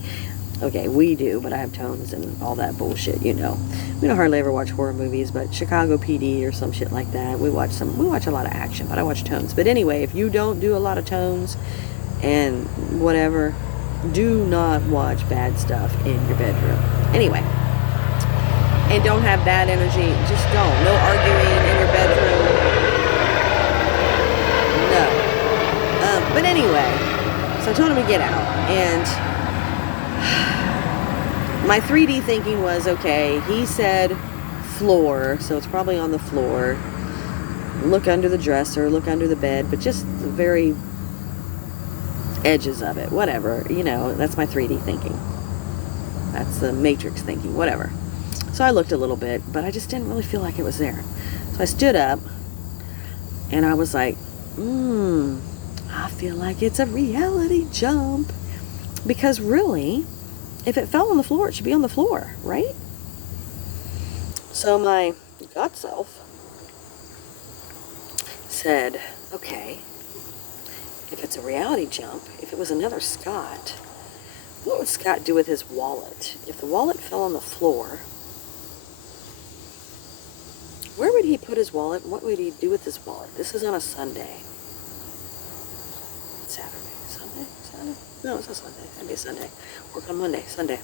Okay, we do, but I have tones and all that bullshit, you know. We don't hardly ever watch horror movies, but Chicago PD or some shit like that. We watch a lot of action, but I watch tones. But anyway, if you don't do a lot of tones and whatever, do not watch bad stuff in your bedroom. Anyway, and don't have bad energy. Just don't. No arguing in your bedroom. No. But anyway, so I told him to get out, and my 3D thinking was, okay, he said floor, so it's probably on the floor. Look under the dresser, look under the bed, but just the very edges of it, whatever, you know, that's my 3D thinking. That's the Matrix thinking, whatever. So I looked a little bit, but I just didn't really feel like it was there. So I stood up, and I was like, I feel like it's a reality jump. Because really, if it fell on the floor, it should be on the floor, right? So my God self said, okay, if it's a reality jump, if it was another Scott, what would Scott do with his wallet? If the wallet fell on the floor, where would he put his wallet? What would he do with his wallet? This is on a Sunday. Saturday. Sunday? No, it's not Sunday. It'd be a Sunday. Work on Monday. Sunday.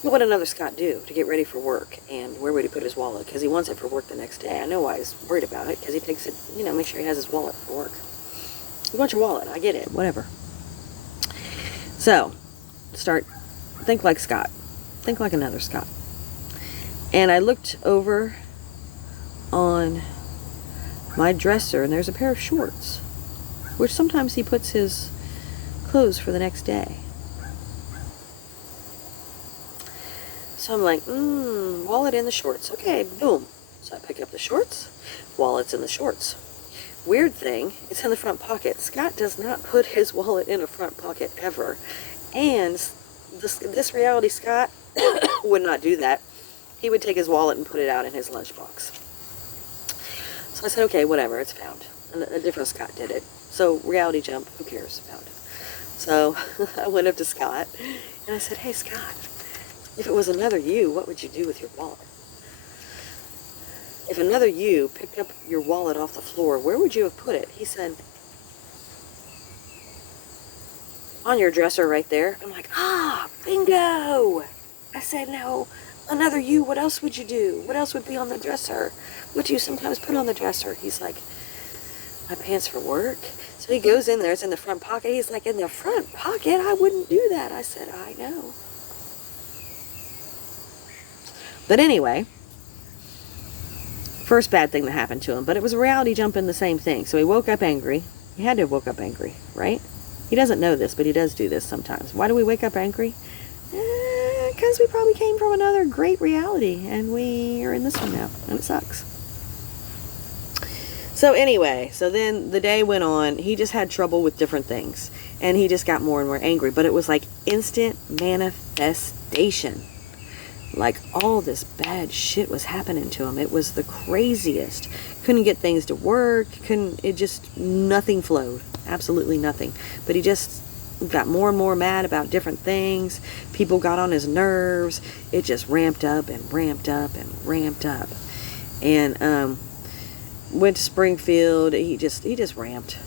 What would another Scott do to get ready for work? And where would he put his wallet? Because he wants it for work the next day. I know why he's worried about it. Because he takes it, you know, make sure he has his wallet for work. You want your wallet. I get it. Whatever. So, think like Scott. Think like another Scott. And I looked over on my dresser, and there's a pair of shorts, which sometimes he puts his clothes for the next day. So I'm like, wallet in the shorts. Okay, boom. So I pick up the shorts. Wallet's in the shorts. Weird thing, it's in the front pocket. Scott does not put his wallet in a front pocket ever. And this reality Scott would not do that. He would take his wallet and put it out in his lunchbox. So I said, okay, whatever, it's found. And a different Scott did it. So reality jump, who cares? Found. So I went up to Scott and I said, hey Scott, if it was another you, what would you do with your wallet? If another you picked up your wallet off the floor, where would you have put it? He said, on your dresser right there. I'm like, bingo! I said, no, another you, what else would you do? What else would be on the dresser? What do you sometimes put on the dresser? He's like, my pants for work. So he goes in there, it's in the front pocket. He's like, in the front pocket? I wouldn't do that. I said, I know. But anyway, first bad thing that happened to him, but it was a reality jump in the same thing. So he woke up angry. He had to have woke up angry, right? He doesn't know this, but he does do this sometimes. Why do we wake up angry? Because we probably came from another great reality, and we are in this one now, and it sucks. So anyway, so then the day went on. He just had trouble with different things, and he just got more and more angry. But it was like instant manifestation. Like all this bad shit was happening to him. It was the craziest. Couldn't get things to work. Nothing flowed. Absolutely nothing. But he just got more and more mad about different things. People got on his nerves. It just ramped up and ramped up and ramped up. And went to Springfield. He just ramped.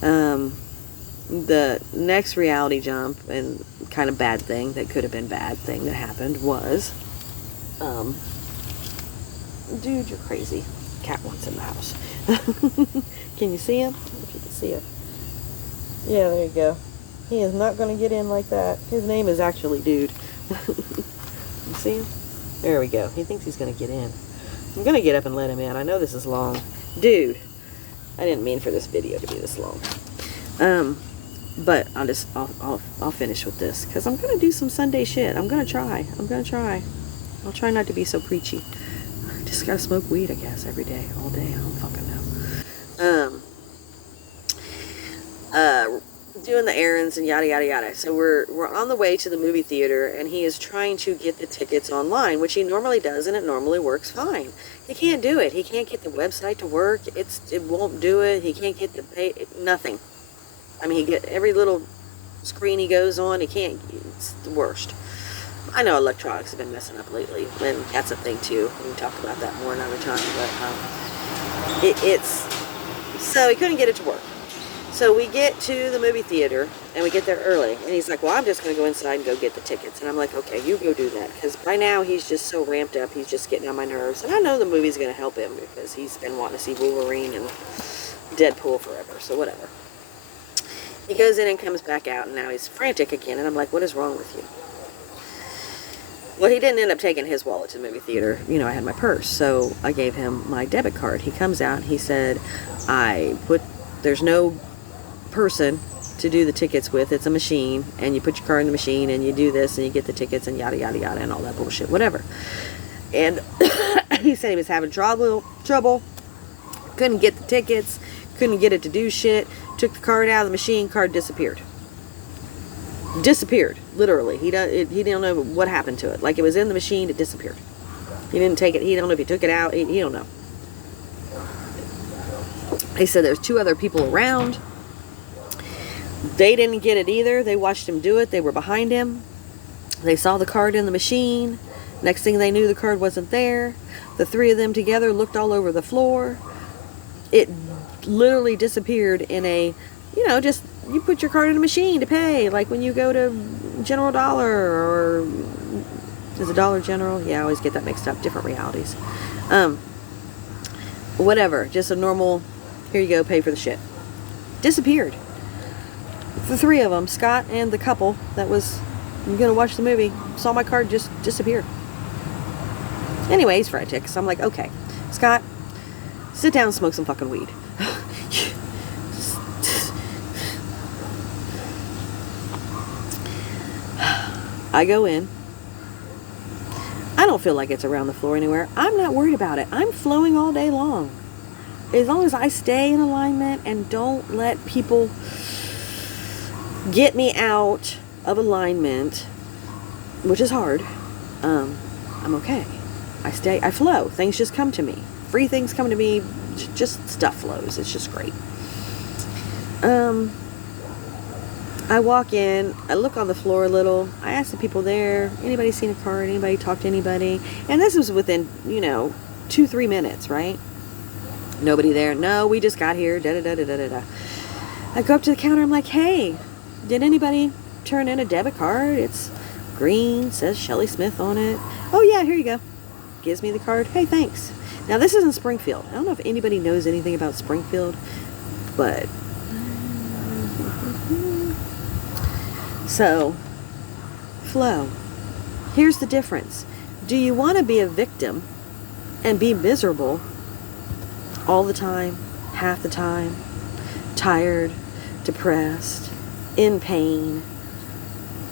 The next reality jump and kind of bad thing that could have been bad thing that happened was Um, dude, you're crazy. Cat wants in the house. Can you see him? If you can see it. Yeah, there you go. He is not going to get in like that. His name is actually Dude. You see him? There we go. He thinks he's going to get in. I'm going to get up and let him in. I know this is long. Dude, I didn't mean for this video to be this long. But I'll finish with this because I'm going to do some Sunday shit. I'm going to try. I'll try not to be so preachy. I just got to smoke weed, I guess, every day, all day. I don't fucking know. Doing the errands and yada yada yada. So we're on the way to the movie theater, and he is trying to get the tickets online, which he normally does, and it normally works fine. He can't do it. He can't get the website to work. It won't do it. He can't get the pay. Nothing. I mean, he get every little screen he goes on. He can't. It's the worst. I know electronics have been messing up lately, and that's a thing too. We can talk about that more another time. But it's so he couldn't get it to work. So we get to the movie theater, and we get there early. And he's like, well, I'm just going to go inside and go get the tickets. And I'm like, okay, you go do that. Because by now, he's just so ramped up. He's just getting on my nerves. And I know the movie's going to help him because he's been wanting to see Wolverine and Deadpool forever. So whatever. He goes in and comes back out, and now he's frantic again. And I'm like, what is wrong with you? Well, he didn't end up taking his wallet to the movie theater. You know, I had my purse. So I gave him my debit card. He comes out, and he said, there's no person to do the tickets with. It's a machine, and you put your card in the machine, and you do this, and you get the tickets, and yada yada yada, and all that bullshit, whatever. And he said he was having trouble, couldn't get the tickets, couldn't get it to do shit. Took the card out of the machine, card disappeared, literally. He don't know what happened to it. Like, it was in the machine, it disappeared. He didn't take it. He don't know if he took it out. He don't know. He said there's 2 other people around. They didn't get it either. They watched him do it. They were behind him. They saw the card in the machine. Next thing they knew, the card wasn't there. The 3 of them together looked all over the floor. It literally disappeared in a, just you put your card in a machine to pay. Like when you go to General Dollar, or is it Dollar General? Yeah, I always get that mixed up. Different realities. Whatever. Just a normal, here you go, pay for the shit. Disappeared. The 3 of them, Scott and the couple that was going to watch the movie, saw my card just disappear. Anyway, he's frantic. So I'm like, okay, Scott, sit down and smoke some fucking weed. I go in. I don't feel like it's around the floor anywhere. I'm not worried about it. I'm flowing all day long. As long as I stay in alignment and don't let people get me out of alignment, which is hard, I'm okay. I flow. Things just come to me. Free things come to me. Just stuff flows. It's just great. I walk in. I look on the floor a little. I ask the people there, anybody seen a card? Anybody talked to anybody? And this was within, 2-3 minutes, right? Nobody there. No, we just got here. Da-da-da-da-da-da. I go up to the counter. I'm like, hey, did anybody turn in a debit card? It's green, says Shelly Smith on it. Oh yeah, here you go. Gives me the card. Hey, thanks. Now this is in Springfield. I don't know if anybody knows anything about Springfield, but so flow. Here's the difference. Do you want to be a victim and be miserable all the time, half the time, tired, depressed, in pain,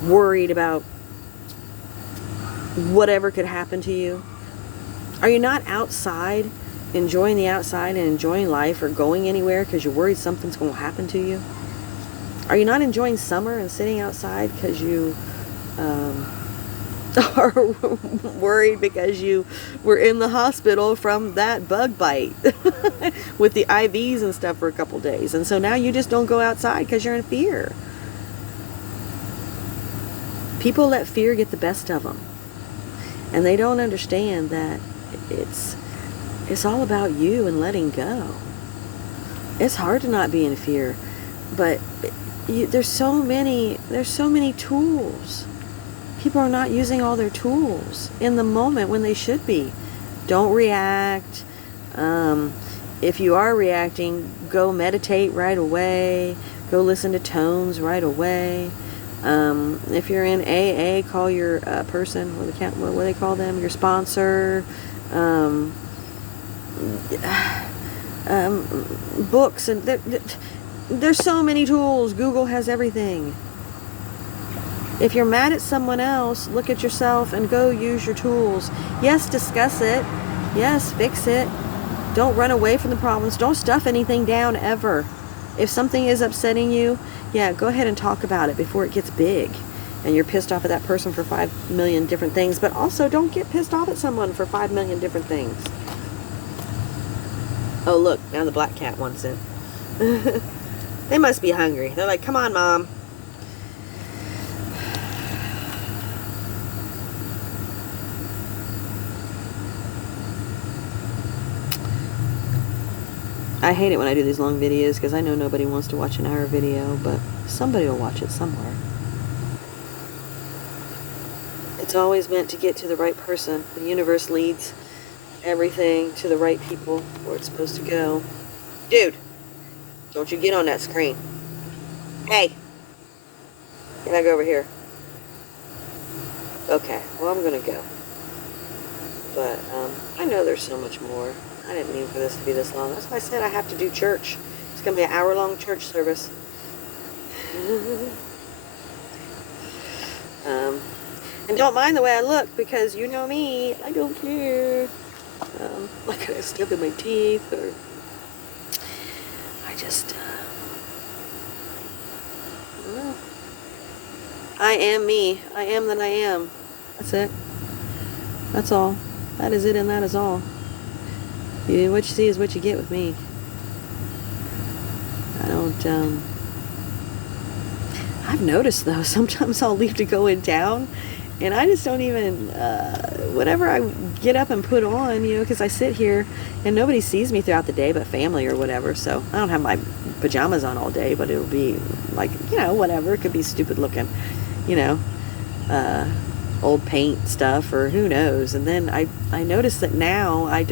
worried about whatever could happen to you? Are you not outside, enjoying the outside and enjoying life, or going anywhere because you're worried something's going to happen to you? Are you not enjoying summer and sitting outside because you are worried because you were in the hospital from that bug bite with the IVs and stuff for a couple days, and so now you just don't go outside because you're in fear? People let fear get the best of them, and they don't understand that it's all about you and letting go. It's hard to not be in fear, but there's so many tools. People are not using all their tools in the moment when they should be. Don't react. If you are reacting, go meditate right away. Go listen to tones right away. If you're in AA, call your person, what do they call them? Your sponsor. Books, and there's so many tools. Google has everything. If you're mad at someone else, look at yourself and go use your tools. Yes, discuss it. Yes, fix it. Don't run away from the problems. Don't stuff anything down ever. If something is upsetting you, yeah, go ahead and talk about it before it gets big and you're pissed off at that person for 5 million different things. But also, don't get pissed off at someone for 5 million different things. Oh, look, now the black cat wants it. They must be hungry. They're like, come on, Mom. I hate it when I do these long videos because I know nobody wants to watch an hour video, but somebody will watch it somewhere. It's always meant to get to the right person. The universe leads everything to the right people where it's supposed to go. Dude, don't you get on that screen. Hey, can I go over here? Okay, well, I'm gonna go. But I know there's so much more. I didn't mean for this to be this long. That's why I said I have to do church. It's gonna be an hour-long church service. And don't mind the way I look, because you know me, I don't care. Like I stuff in my teeth, or I just, I don't know. I am me. I am that I am. That's it. That's all. That is it, and that is all. What you see is what you get with me. I don't, I've noticed, though, sometimes I'll leave to go in town, and I just don't even, whatever I get up and put on, because I sit here, and nobody sees me throughout the day but family or whatever, so I don't have my pajamas on all day, but it'll be like, whatever. It could be stupid looking, old paint stuff, or who knows. And then I notice that now I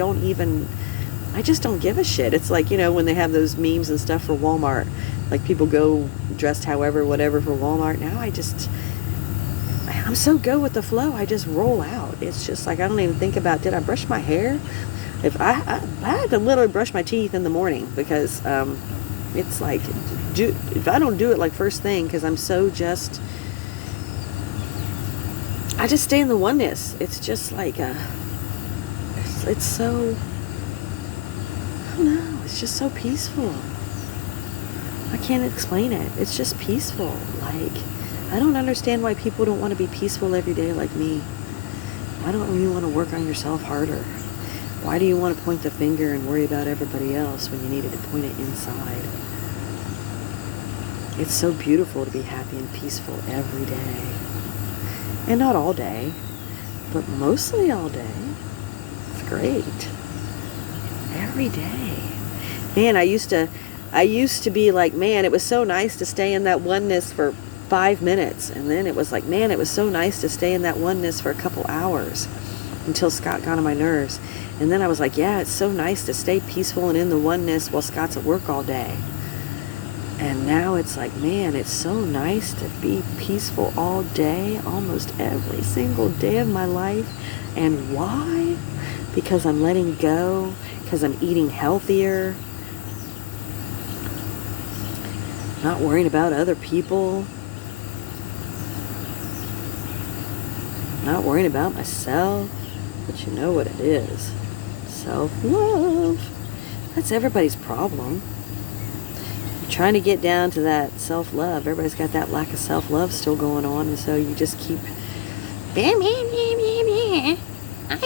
just don't give a shit. It's like, when they have those memes and stuff for Walmart, like people go dressed however, whatever for Walmart. Now I'm so go with the flow. I just roll out. It's just like, I don't even think about, did I brush my hair? If I had to literally brush my teeth in the morning, because it's like, if I don't do it like first thing, because I'm so I just stay in the oneness. It's just like, it's so, I don't know, it's just so peaceful. I can't explain it. It's just peaceful. Like, I don't understand why people don't want to be peaceful every day like me. Why don't you want to work on yourself harder? Why do you want to point the finger and worry about everybody else when you needed to point it inside? It's so beautiful to be happy and peaceful every day. And not all day, but mostly all day. It's great. Every day. Man, I used to be like, man, it was so nice to stay in that oneness for 5 minutes. And then it was like, man, it was so nice to stay in that oneness for a couple hours until Scott got on my nerves. And then I was like, yeah, it's so nice to stay peaceful and in the oneness while Scott's at work all day. And now it's like, man, it's so nice to be peaceful all day, almost every single day of my life. And why? Because I'm letting go, because I'm eating healthier, not worrying about other people, not worrying about myself. But you know what it is. Self-love. That's everybody's problem. Trying to get down to that self-love. Everybody's got that lack of self-love still going on, and so you just keep, I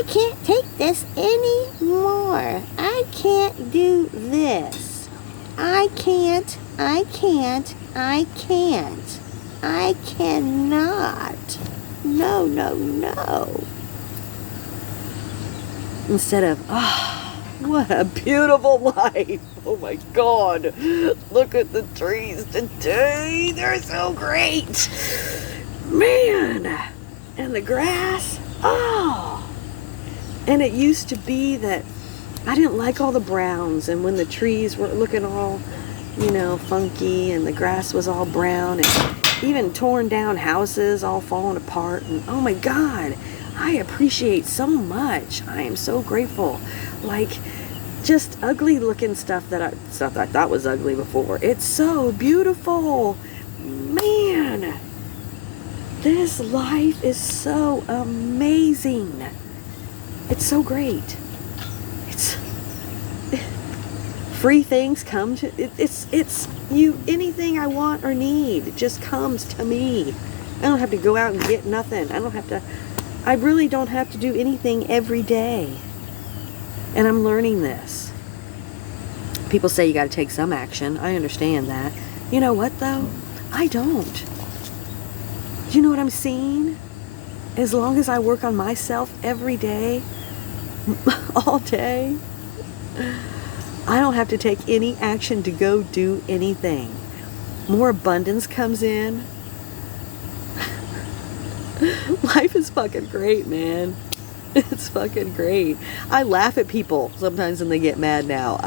can't take this anymore. I can't do this. I cannot. No. Instead of, what a beautiful life. Oh my God. Look at the trees today. They're so great. Man. And the grass, oh. And it used to be that I didn't like all the browns, and when the trees were looking all, funky, and the grass was all brown, and even torn down houses all falling apart, and oh my God, I appreciate so much. I am so grateful. Like, just ugly looking stuff that I thought was ugly before. It's so beautiful. Man, this life is so amazing. It's so great. It's free things come to it's you. Anything I want or need just comes to me. I don't have to go out and get nothing. I really don't have to do anything every day. And I'm learning this. People say you got to take some action. I understand that. You know what though? I don't. Do you know what I'm seeing? As long as I work on myself every day, all day, I don't have to take any action to go do anything. More abundance comes in. Life is fucking great, man. It's fucking great. I laugh at people sometimes when they get mad now.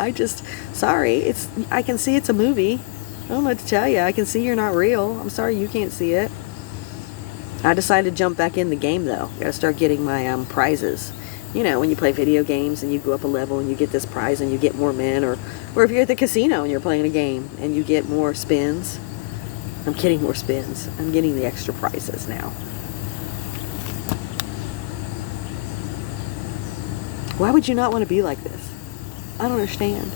Sorry, I can see it's a movie. I don't know what to tell you. I can see you're not real. I'm sorry you can't see it. I decided to jump back in the game though. Gotta start getting my prizes. When you play video games and you go up a level and you get this prize and you get more men, or if you're at the casino and you're playing a game and you get more spins. I'm getting more spins. I'm getting the extra prizes now. Why would you not want to be like this? I don't understand.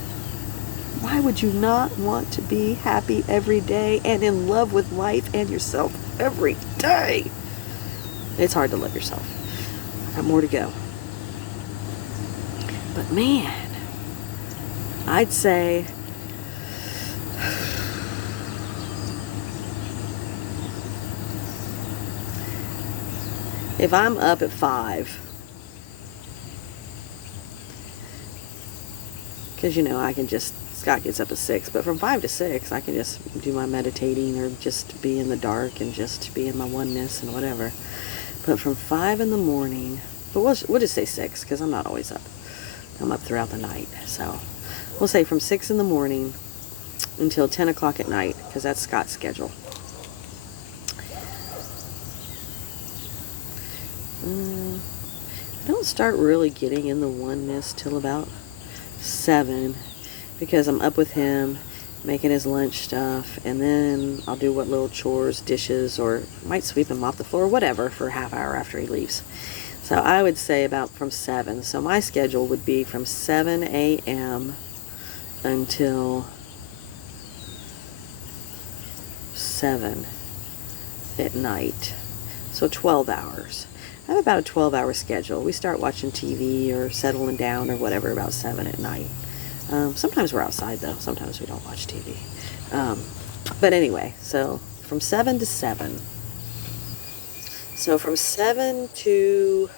Why would you not want to be happy every day and in love with life and yourself every day? It's hard to love yourself. I got more to go. But man, I'd say if I'm up at 5, because I can Scott gets up at 6, but from 5 to 6 I can just do my meditating or just be in the dark and just be in my oneness and whatever. But from 5 in the morning, but we'll just say 6 because I'm not always up. I'm up throughout the night, so we'll say from 6 in the morning until 10 o'clock at night, because that's Scott's schedule. I don't start really getting in the oneness till about 7, because I'm up with him making his lunch stuff, and then I'll do what little chores, dishes, or might sweep him off the floor, whatever, for a half hour after he leaves. So I would say about from 7. So my schedule would be from 7 a.m. until 7 at night. So 12 hours. I have about a 12-hour schedule. We start watching TV or settling down or whatever about 7 at night. Sometimes we're outside though. Sometimes we don't watch TV. But anyway, so from 7 to 7. So from 7 to,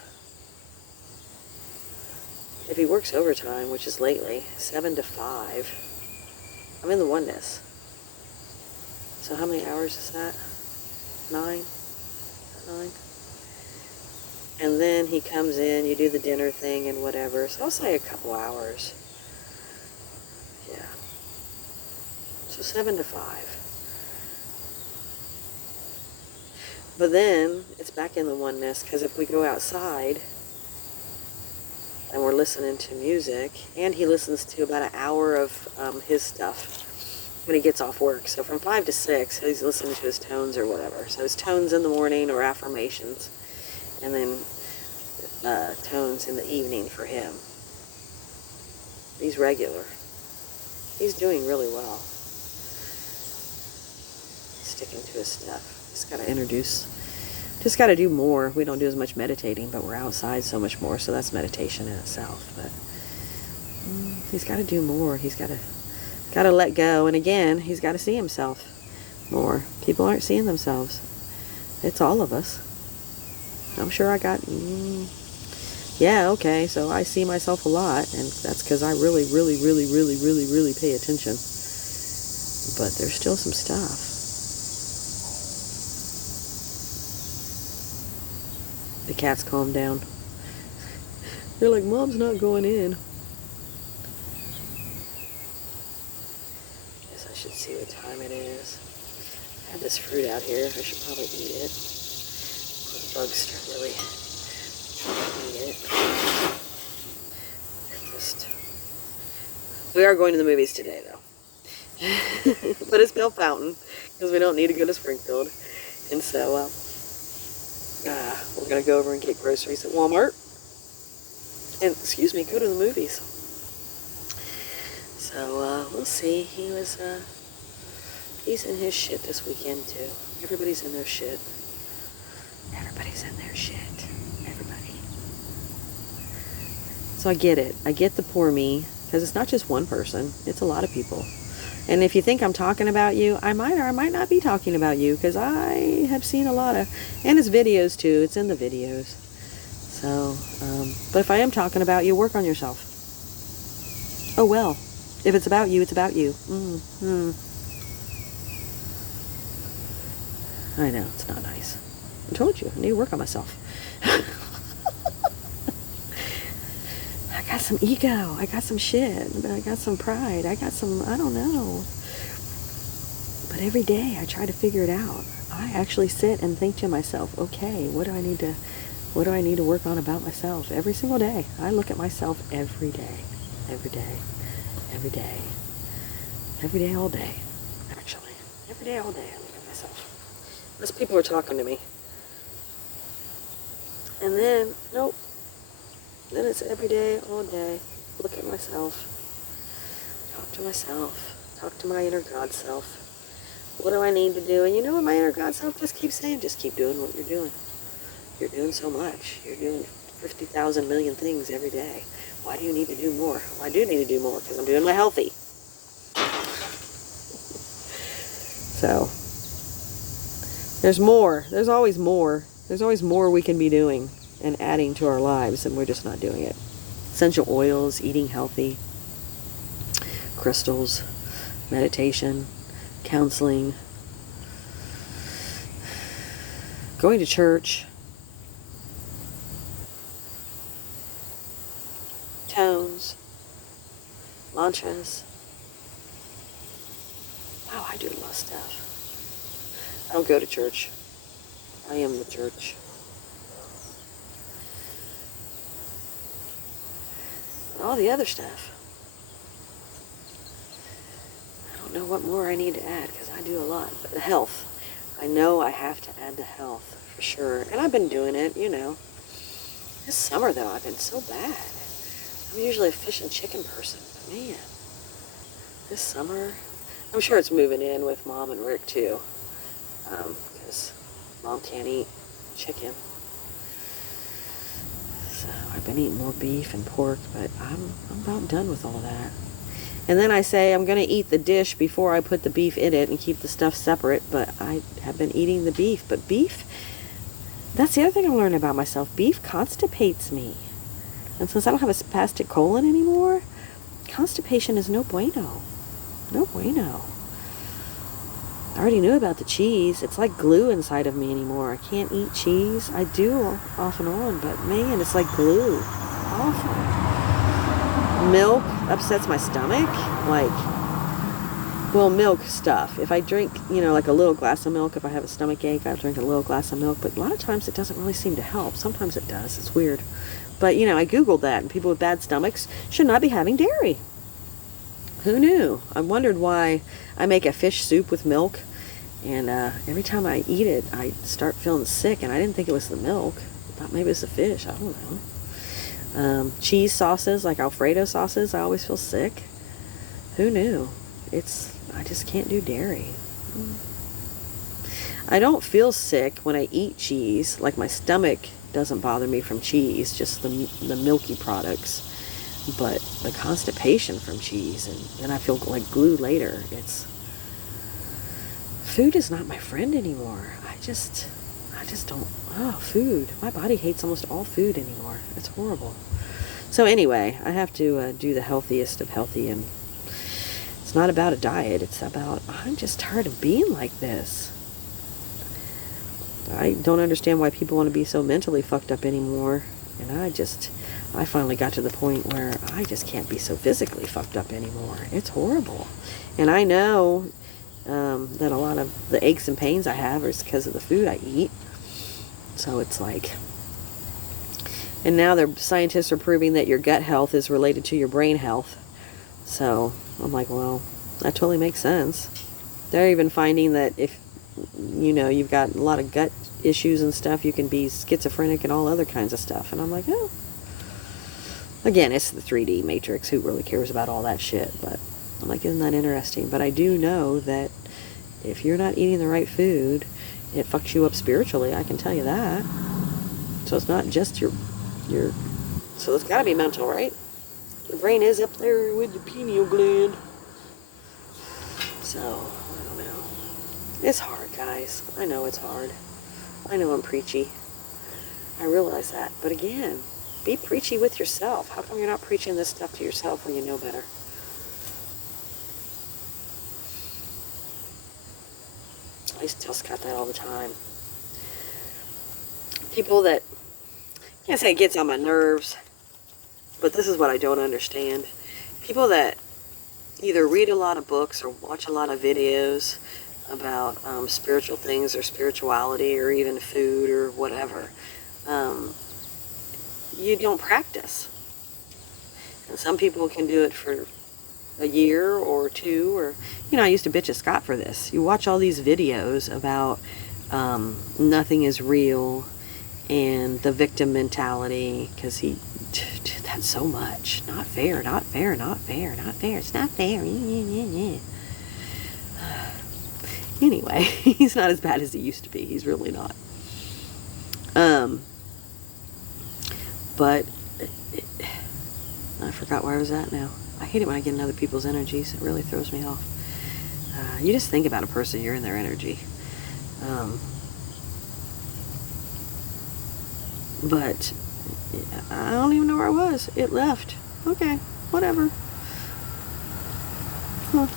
if he works overtime, which is lately, 7 to 5, I'm in the oneness. So how many hours is that? 9? And then he comes in, you do the dinner thing and whatever. So I'll say a couple hours. Yeah. So 7 to 5. But then it's back in the oneness, because if we go outside and we're listening to music, and he listens to about an hour of his stuff when he gets off work. So from 5 to 6, he's listening to his tones or whatever. So his tones in the morning or affirmations, and then tones in the evening for him. He's regular. He's doing really well. Sticking to his stuff. Just got to do more. We don't do as much meditating, but we're outside so much more, so that's meditation in itself. But he's got to do more. He's got to let go, and again, he's got to see himself more. People aren't seeing themselves. It's all of us. I'm sure I got, yeah, okay, so I see myself a lot, and that's because I really, really, really, really, really, really pay attention. But there's still some stuff. The cats calmed down. They're like, Mom's not going in. Guess I should see what time it is. I have this fruit out here. I should probably eat it. Before the bugs start really trying to eat it. We are going to the movies today, though. But it's no fountain, because we don't need to go to Springfield. And so, we're going to go over and get groceries at Walmart. And, excuse me, go to the movies. So, we'll see. He's in his shit this weekend, too. Everybody's in their shit. Everybody's in their shit. Everybody. So I get it. I get the poor me, because it's not just one person. It's a lot of people. And if you think I'm talking about you, I might or I might not be talking about you, because I have seen a lot of, and it's videos too, it's in the videos. So, but if I am talking about you, work on yourself. Oh well, if it's about you, it's about you. I know, it's not nice. I told you, I need to work on myself. I got some ego, I got some shit, I got some pride, I got some, I don't know. But every day I try to figure it out. I actually sit and think to myself, okay, what do I need to work on about myself? Every single day. I look at myself every day. Every day. Every day. Every day, all day. Actually. Every day, all day, I look at myself. Unless people are talking to me. And then, nope. Then it's every day, all day. Look at myself. Talk to myself. Talk to my inner God self. What do I need to do? And you know what my inner God self just keeps saying? Just keep doing what you're doing. You're doing so much. You're doing 50,000 million things every day. Why do you need to do more? Well, I do need to do more because I'm doing my healthy. So, there's more. There's always more. There's always more we can be doing and adding to our lives, and we're just not doing it. Essential oils, eating healthy, crystals, meditation, counseling, going to church, tones, mantras. Wow, I do a lot of stuff. I don't go to church. I am the church. All the other stuff. I don't know what more I need to add because I do a lot. But the health. I know I have to add the health for sure. And I've been doing it, you know. This summer, though, I've been so bad. I'm usually a fish and chicken person. But man, this summer, I'm sure it's moving in with Mom and Rick, too. Because Mom can't eat chicken. So I've been eating more beef and pork, but I'm about done with all that. And then I say I'm going to eat the dish before I put the beef in it and keep the stuff separate, but I have been eating the beef. But beef, that's the other thing I'm learning about myself. Beef constipates me. And since I don't have a spastic colon anymore, constipation is no bueno. No bueno. I already knew about the cheese. It's like glue inside of me anymore. I can't eat cheese. I do off and on, but man, it's like glue. Awful. Milk upsets my stomach. Like, well, milk stuff. If I drink, you know, like a little glass of milk, if I have a stomach ache, I drink a little glass of milk. But a lot of times it doesn't really seem to help. Sometimes it does. It's weird. But, you know, I Googled that, and people with bad stomachs should not be having dairy. Who knew? I wondered why I make a fish soup with milk, and every time I eat it, I start feeling sick, and I didn't think it was the milk. I thought maybe it was the fish. I don't know. Cheese sauces, like Alfredo sauces, I always feel sick. Who knew? I just can't do dairy. I don't feel sick when I eat cheese. Like, my stomach doesn't bother me from cheese, just the milky products. But the constipation from cheese, and then I feel like glue later. Food is not my friend anymore. I just don't, food. My body hates almost all food anymore. It's horrible. So anyway, I have to do the healthiest of healthy, and it's not about a diet. It's about, I'm just tired of being like this. I don't understand why people want to be so mentally fucked up anymore. And I finally got to the point where I just can't be so physically fucked up anymore. It's horrible. And I know that a lot of the aches and pains I have is because of the food I eat. So it's like, and now scientists are proving that your gut health is related to your brain health. So I'm like, well, that totally makes sense. They're even finding that if, you've got a lot of gut issues and stuff, you can be schizophrenic and all other kinds of stuff. And I'm like, oh. Again, it's the 3D matrix. Who really cares about all that shit? But I'm like, isn't that interesting? But I do know that if you're not eating the right food, it fucks you up spiritually. I can tell you that. So it's not just your so it's got to be mental, right? Your brain is up there with the pineal gland. So, I don't know. It's hard, guys. I know it's hard. I know I'm preachy. I realize that. But again, be preachy with yourself. How come you're not preaching this stuff to yourself when you know better? I still got that all the time. People that, I can't say it gets on my nerves, but this is what I don't understand. People that either read a lot of books or watch a lot of videos about spiritual things or spirituality or even food or whatever, you don't practice. And some people can do it for a year or two, or, I used to bitch at Scott for this. You watch all these videos about nothing is real and the victim mentality, because he did that so much. Not fair, not fair, not fair, not fair. It's not fair. Anyway, he's not as bad as he used to be. He's really not. But I forgot where I was at now. I hate it when I get in other people's energies. It really throws me off. You just think about a person, you're in their energy. But I don't even know where I was. It left. Okay, whatever. Huh.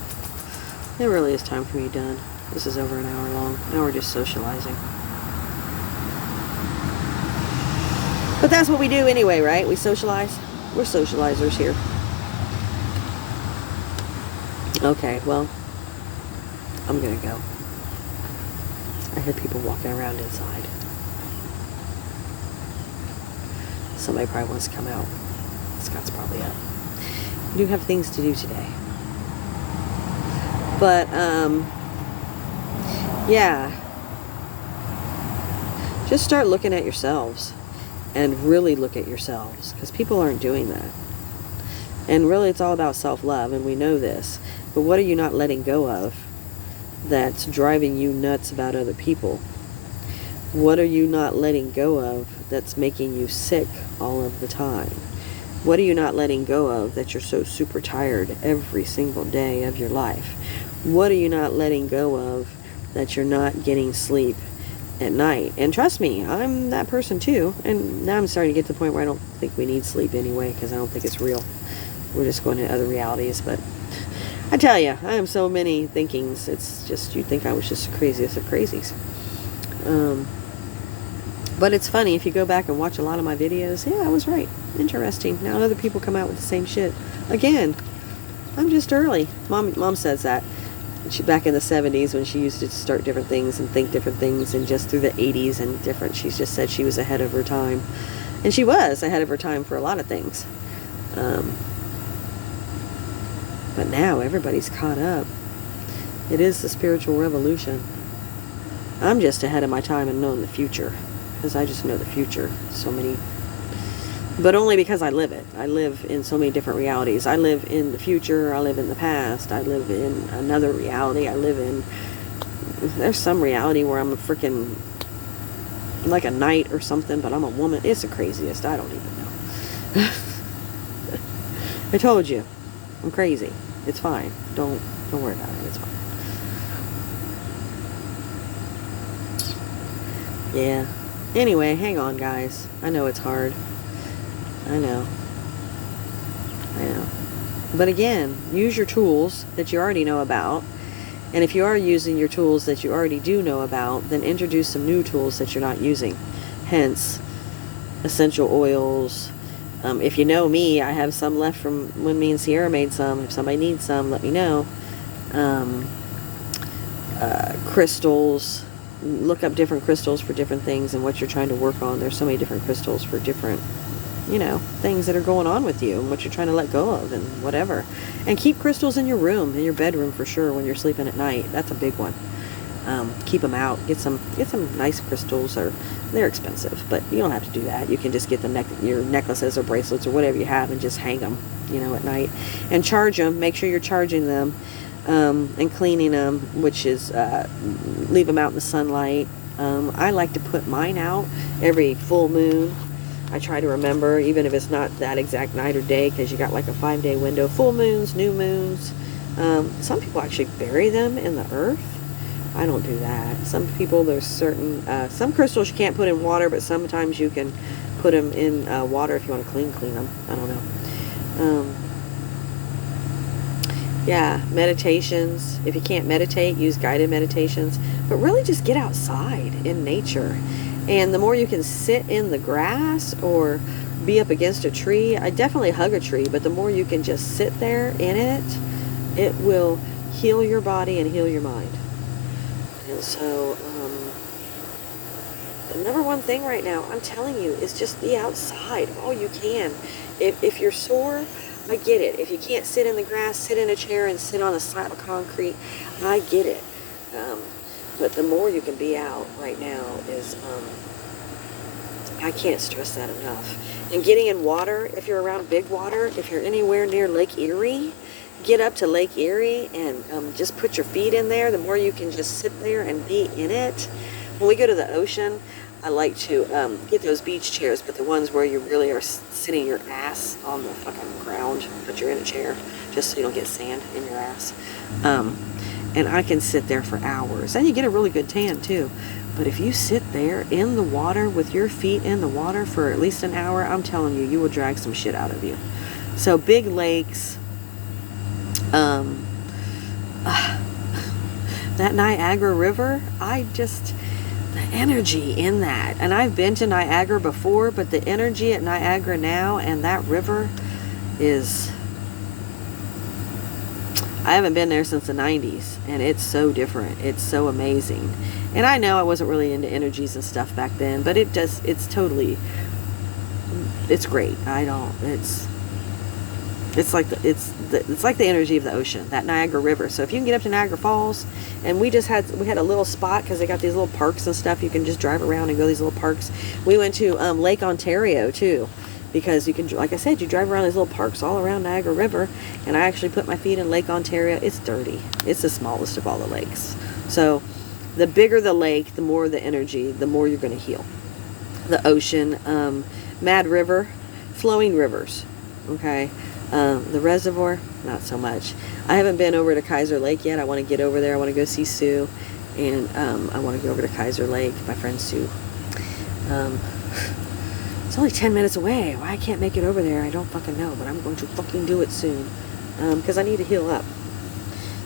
It really is time for me done. This is over an hour long. Now we're just socializing. But that's what we do anyway, right? We socialize. We're socializers here. Okay, well, I'm gonna go. I hear people walking around inside. Somebody probably wants to come out. Scott's probably up. We do have things to do today. But, yeah. Just start looking at yourselves. And really look at yourselves. Because people aren't doing that. And really it's all about self-love. And we know this. But what are you not letting go of that's driving you nuts about other people? What are you not letting go of that's making you sick all of the time? What are you not letting go of that you're so super tired every single day of your life? What are you not letting go of that you're not getting sleep at night? And trust me, I'm that person too. And now I'm starting to get to the point where I don't think we need sleep anyway, because I don't think it's real. We're just going to other realities. But I tell you, I have so many thinkings. It's just, you'd think I was just the craziest of crazies. But it's funny, if you go back and watch a lot of my videos, yeah, I was right. Interesting. Now other people come out with the same shit. Again, I'm just early. Mom says that. She, back in the 70s, when she used to start different things and think different things, and just through the 80s and different, she just said she was ahead of her time. And she was ahead of her time for a lot of things. But now everybody's caught up. It is the spiritual revolution. I'm just ahead of my time in knowing the future. Because I just know the future. So many. But only because I live it. I live in so many different realities. I live in the future. I live in the past. I live in another reality. I live in... There's some reality where I'm a freaking... like a knight or something, but I'm a woman. It's the craziest. I don't even know. I told you. I'm crazy. It's fine. Don't worry about it. It's fine. Yeah. Anyway, hang on, guys. I know it's hard. I know. But again, use your tools that you already know about And if you are using your tools that you already do know about, then introduce some new tools that you're not using. Hence, essential oils. If you know me, I have some left from when me and Sierra made some. If somebody needs some, let me know. Crystals. Look up different crystals for different things and what you're trying to work on. There's so many different crystals for different, things that are going on with you and what you're trying to let go of and whatever. And keep crystals in your room, in your bedroom for sure when you're sleeping at night. That's a big one. Keep them out. Get some nice crystals. Or they're expensive, but you don't have to do that. You can just get your necklaces or bracelets or whatever you have and just hang them, at night. And charge them. Make sure you're charging them and cleaning them, which is leave them out in the sunlight. I like to put mine out every full moon. I try to remember, even if it's not that exact night or day, because you got like a 5-day window. Full moons, new moons. Some people actually bury them in the earth. I don't do that. Some people, there's certain, some crystals you can't put in water, but sometimes you can put them in water if you want to clean them. I don't know. Yeah, meditations. If you can't meditate, use guided meditations. But really just get outside in nature. And the more you can sit in the grass or be up against a tree, I definitely hug a tree, but the more you can just sit there in it, it will heal your body and heal your mind. And so, the number one thing right now, I'm telling you, is just be outside all you can. If you're sore, I get it. If you can't sit in the grass, sit in a chair and sit on a slab of concrete, I get it. But the more you can be out right now is, I can't stress that enough. And getting in water, if you're around big water, if you're anywhere near Lake Erie, get up to Lake Erie and just put your feet in there. The more you can just sit there and be in it. When we go to the ocean, I like to get those beach chairs, but the ones where you really are sitting your ass on the fucking ground, but you're in a chair, just so you don't get sand in your ass. And I can sit there for hours. And you get a really good tan, too. But if you sit there in the water with your feet in the water for at least an hour, I'm telling you, you will drag some shit out of you. So big lakes, that Niagara River, the energy in that. And I've been to Niagara before, but the energy at Niagara now and that river is... I haven't been there since the 90s, and it's so different. It's so amazing. And I know I wasn't really into energies and stuff back then, but it's great. It's like the energy of the ocean, that Niagara River. So if you can get up to Niagara Falls, and we had a little spot because they got these little parks and stuff. You can just drive around and go to these little parks. We went to Lake Ontario too, because you can, like I said, you drive around these little parks all around Niagara River. And I actually put my feet in Lake Ontario. It's dirty. It's the smallest of all the lakes. So the bigger the lake, the more the energy, the more you're going to heal. The ocean, Mad River, flowing rivers. Okay. The reservoir, not so much. I haven't been over to Kaiser Lake yet. I want to get over there. I want to go see Sue, and I want to go over to Kaiser Lake, my friend Sue. It's only 10 minutes away. Why I can't make it over there, I don't fucking know, but I'm going to fucking do it soon, because I need to heal up.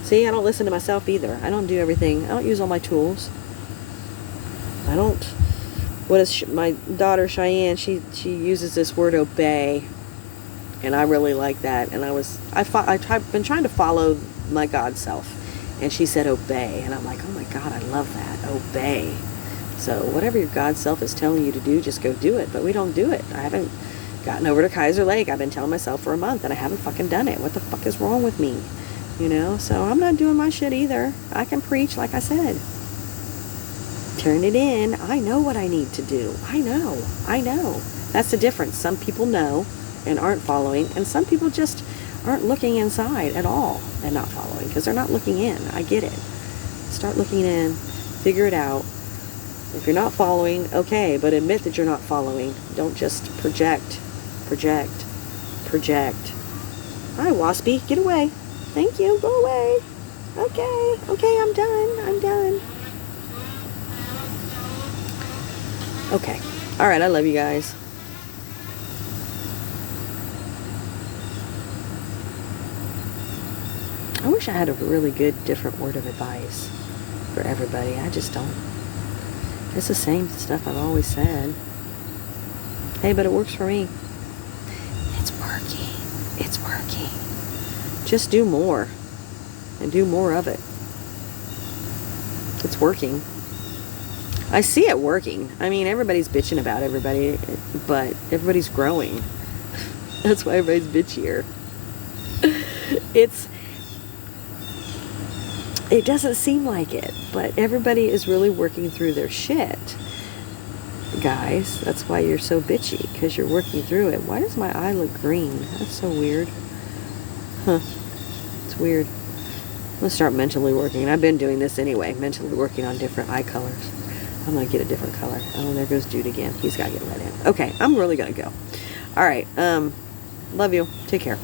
See, I don't listen to myself either. I don't do everything. I don't use all my tools. I don't. What is my daughter Cheyenne? She uses this word obey. And I really like that. And I've been trying to follow my God self. And she said obey. And I'm like, oh my God, I love that. Obey. So whatever your God self is telling you to do, just go do it. But we don't do it. I haven't gotten over to Kaiser Lake. I've been telling myself for a month and I haven't fucking done it. What the fuck is wrong with me? So I'm not doing my shit either. I can preach, like I said. Turn it in. I know what I need to do. I know. That's the difference. Some people know and aren't following, and some people just aren't looking inside at all and not following because they're not looking in. I get it. Start looking in, figure it out. If you're not following, okay, but admit that you're not following. Don't just project. Hi, Waspy, get away. Thank you, go away. Okay, I'm done. Okay, all right, I love you guys. I wish I had a really good different word of advice for everybody. I just don't. It's the same stuff I've always said. Hey, but it works for me. It's working. It's working. Just do more. And do more of it. It's working. I see it working. I mean, everybody's bitching about everybody, but everybody's growing. That's why everybody's bitchier. It doesn't seem like it, but everybody is really working through their shit. Guys, that's why you're so bitchy, because you're working through it. Why does my eye look green? That's so weird. Huh. It's weird. I'm going to start mentally working. I've been doing this anyway, mentally working on different eye colors. I'm going to get a different color. Oh, there goes Jude again. He's got to get let in. Okay, I'm really going to go. All right. Love you. Take care.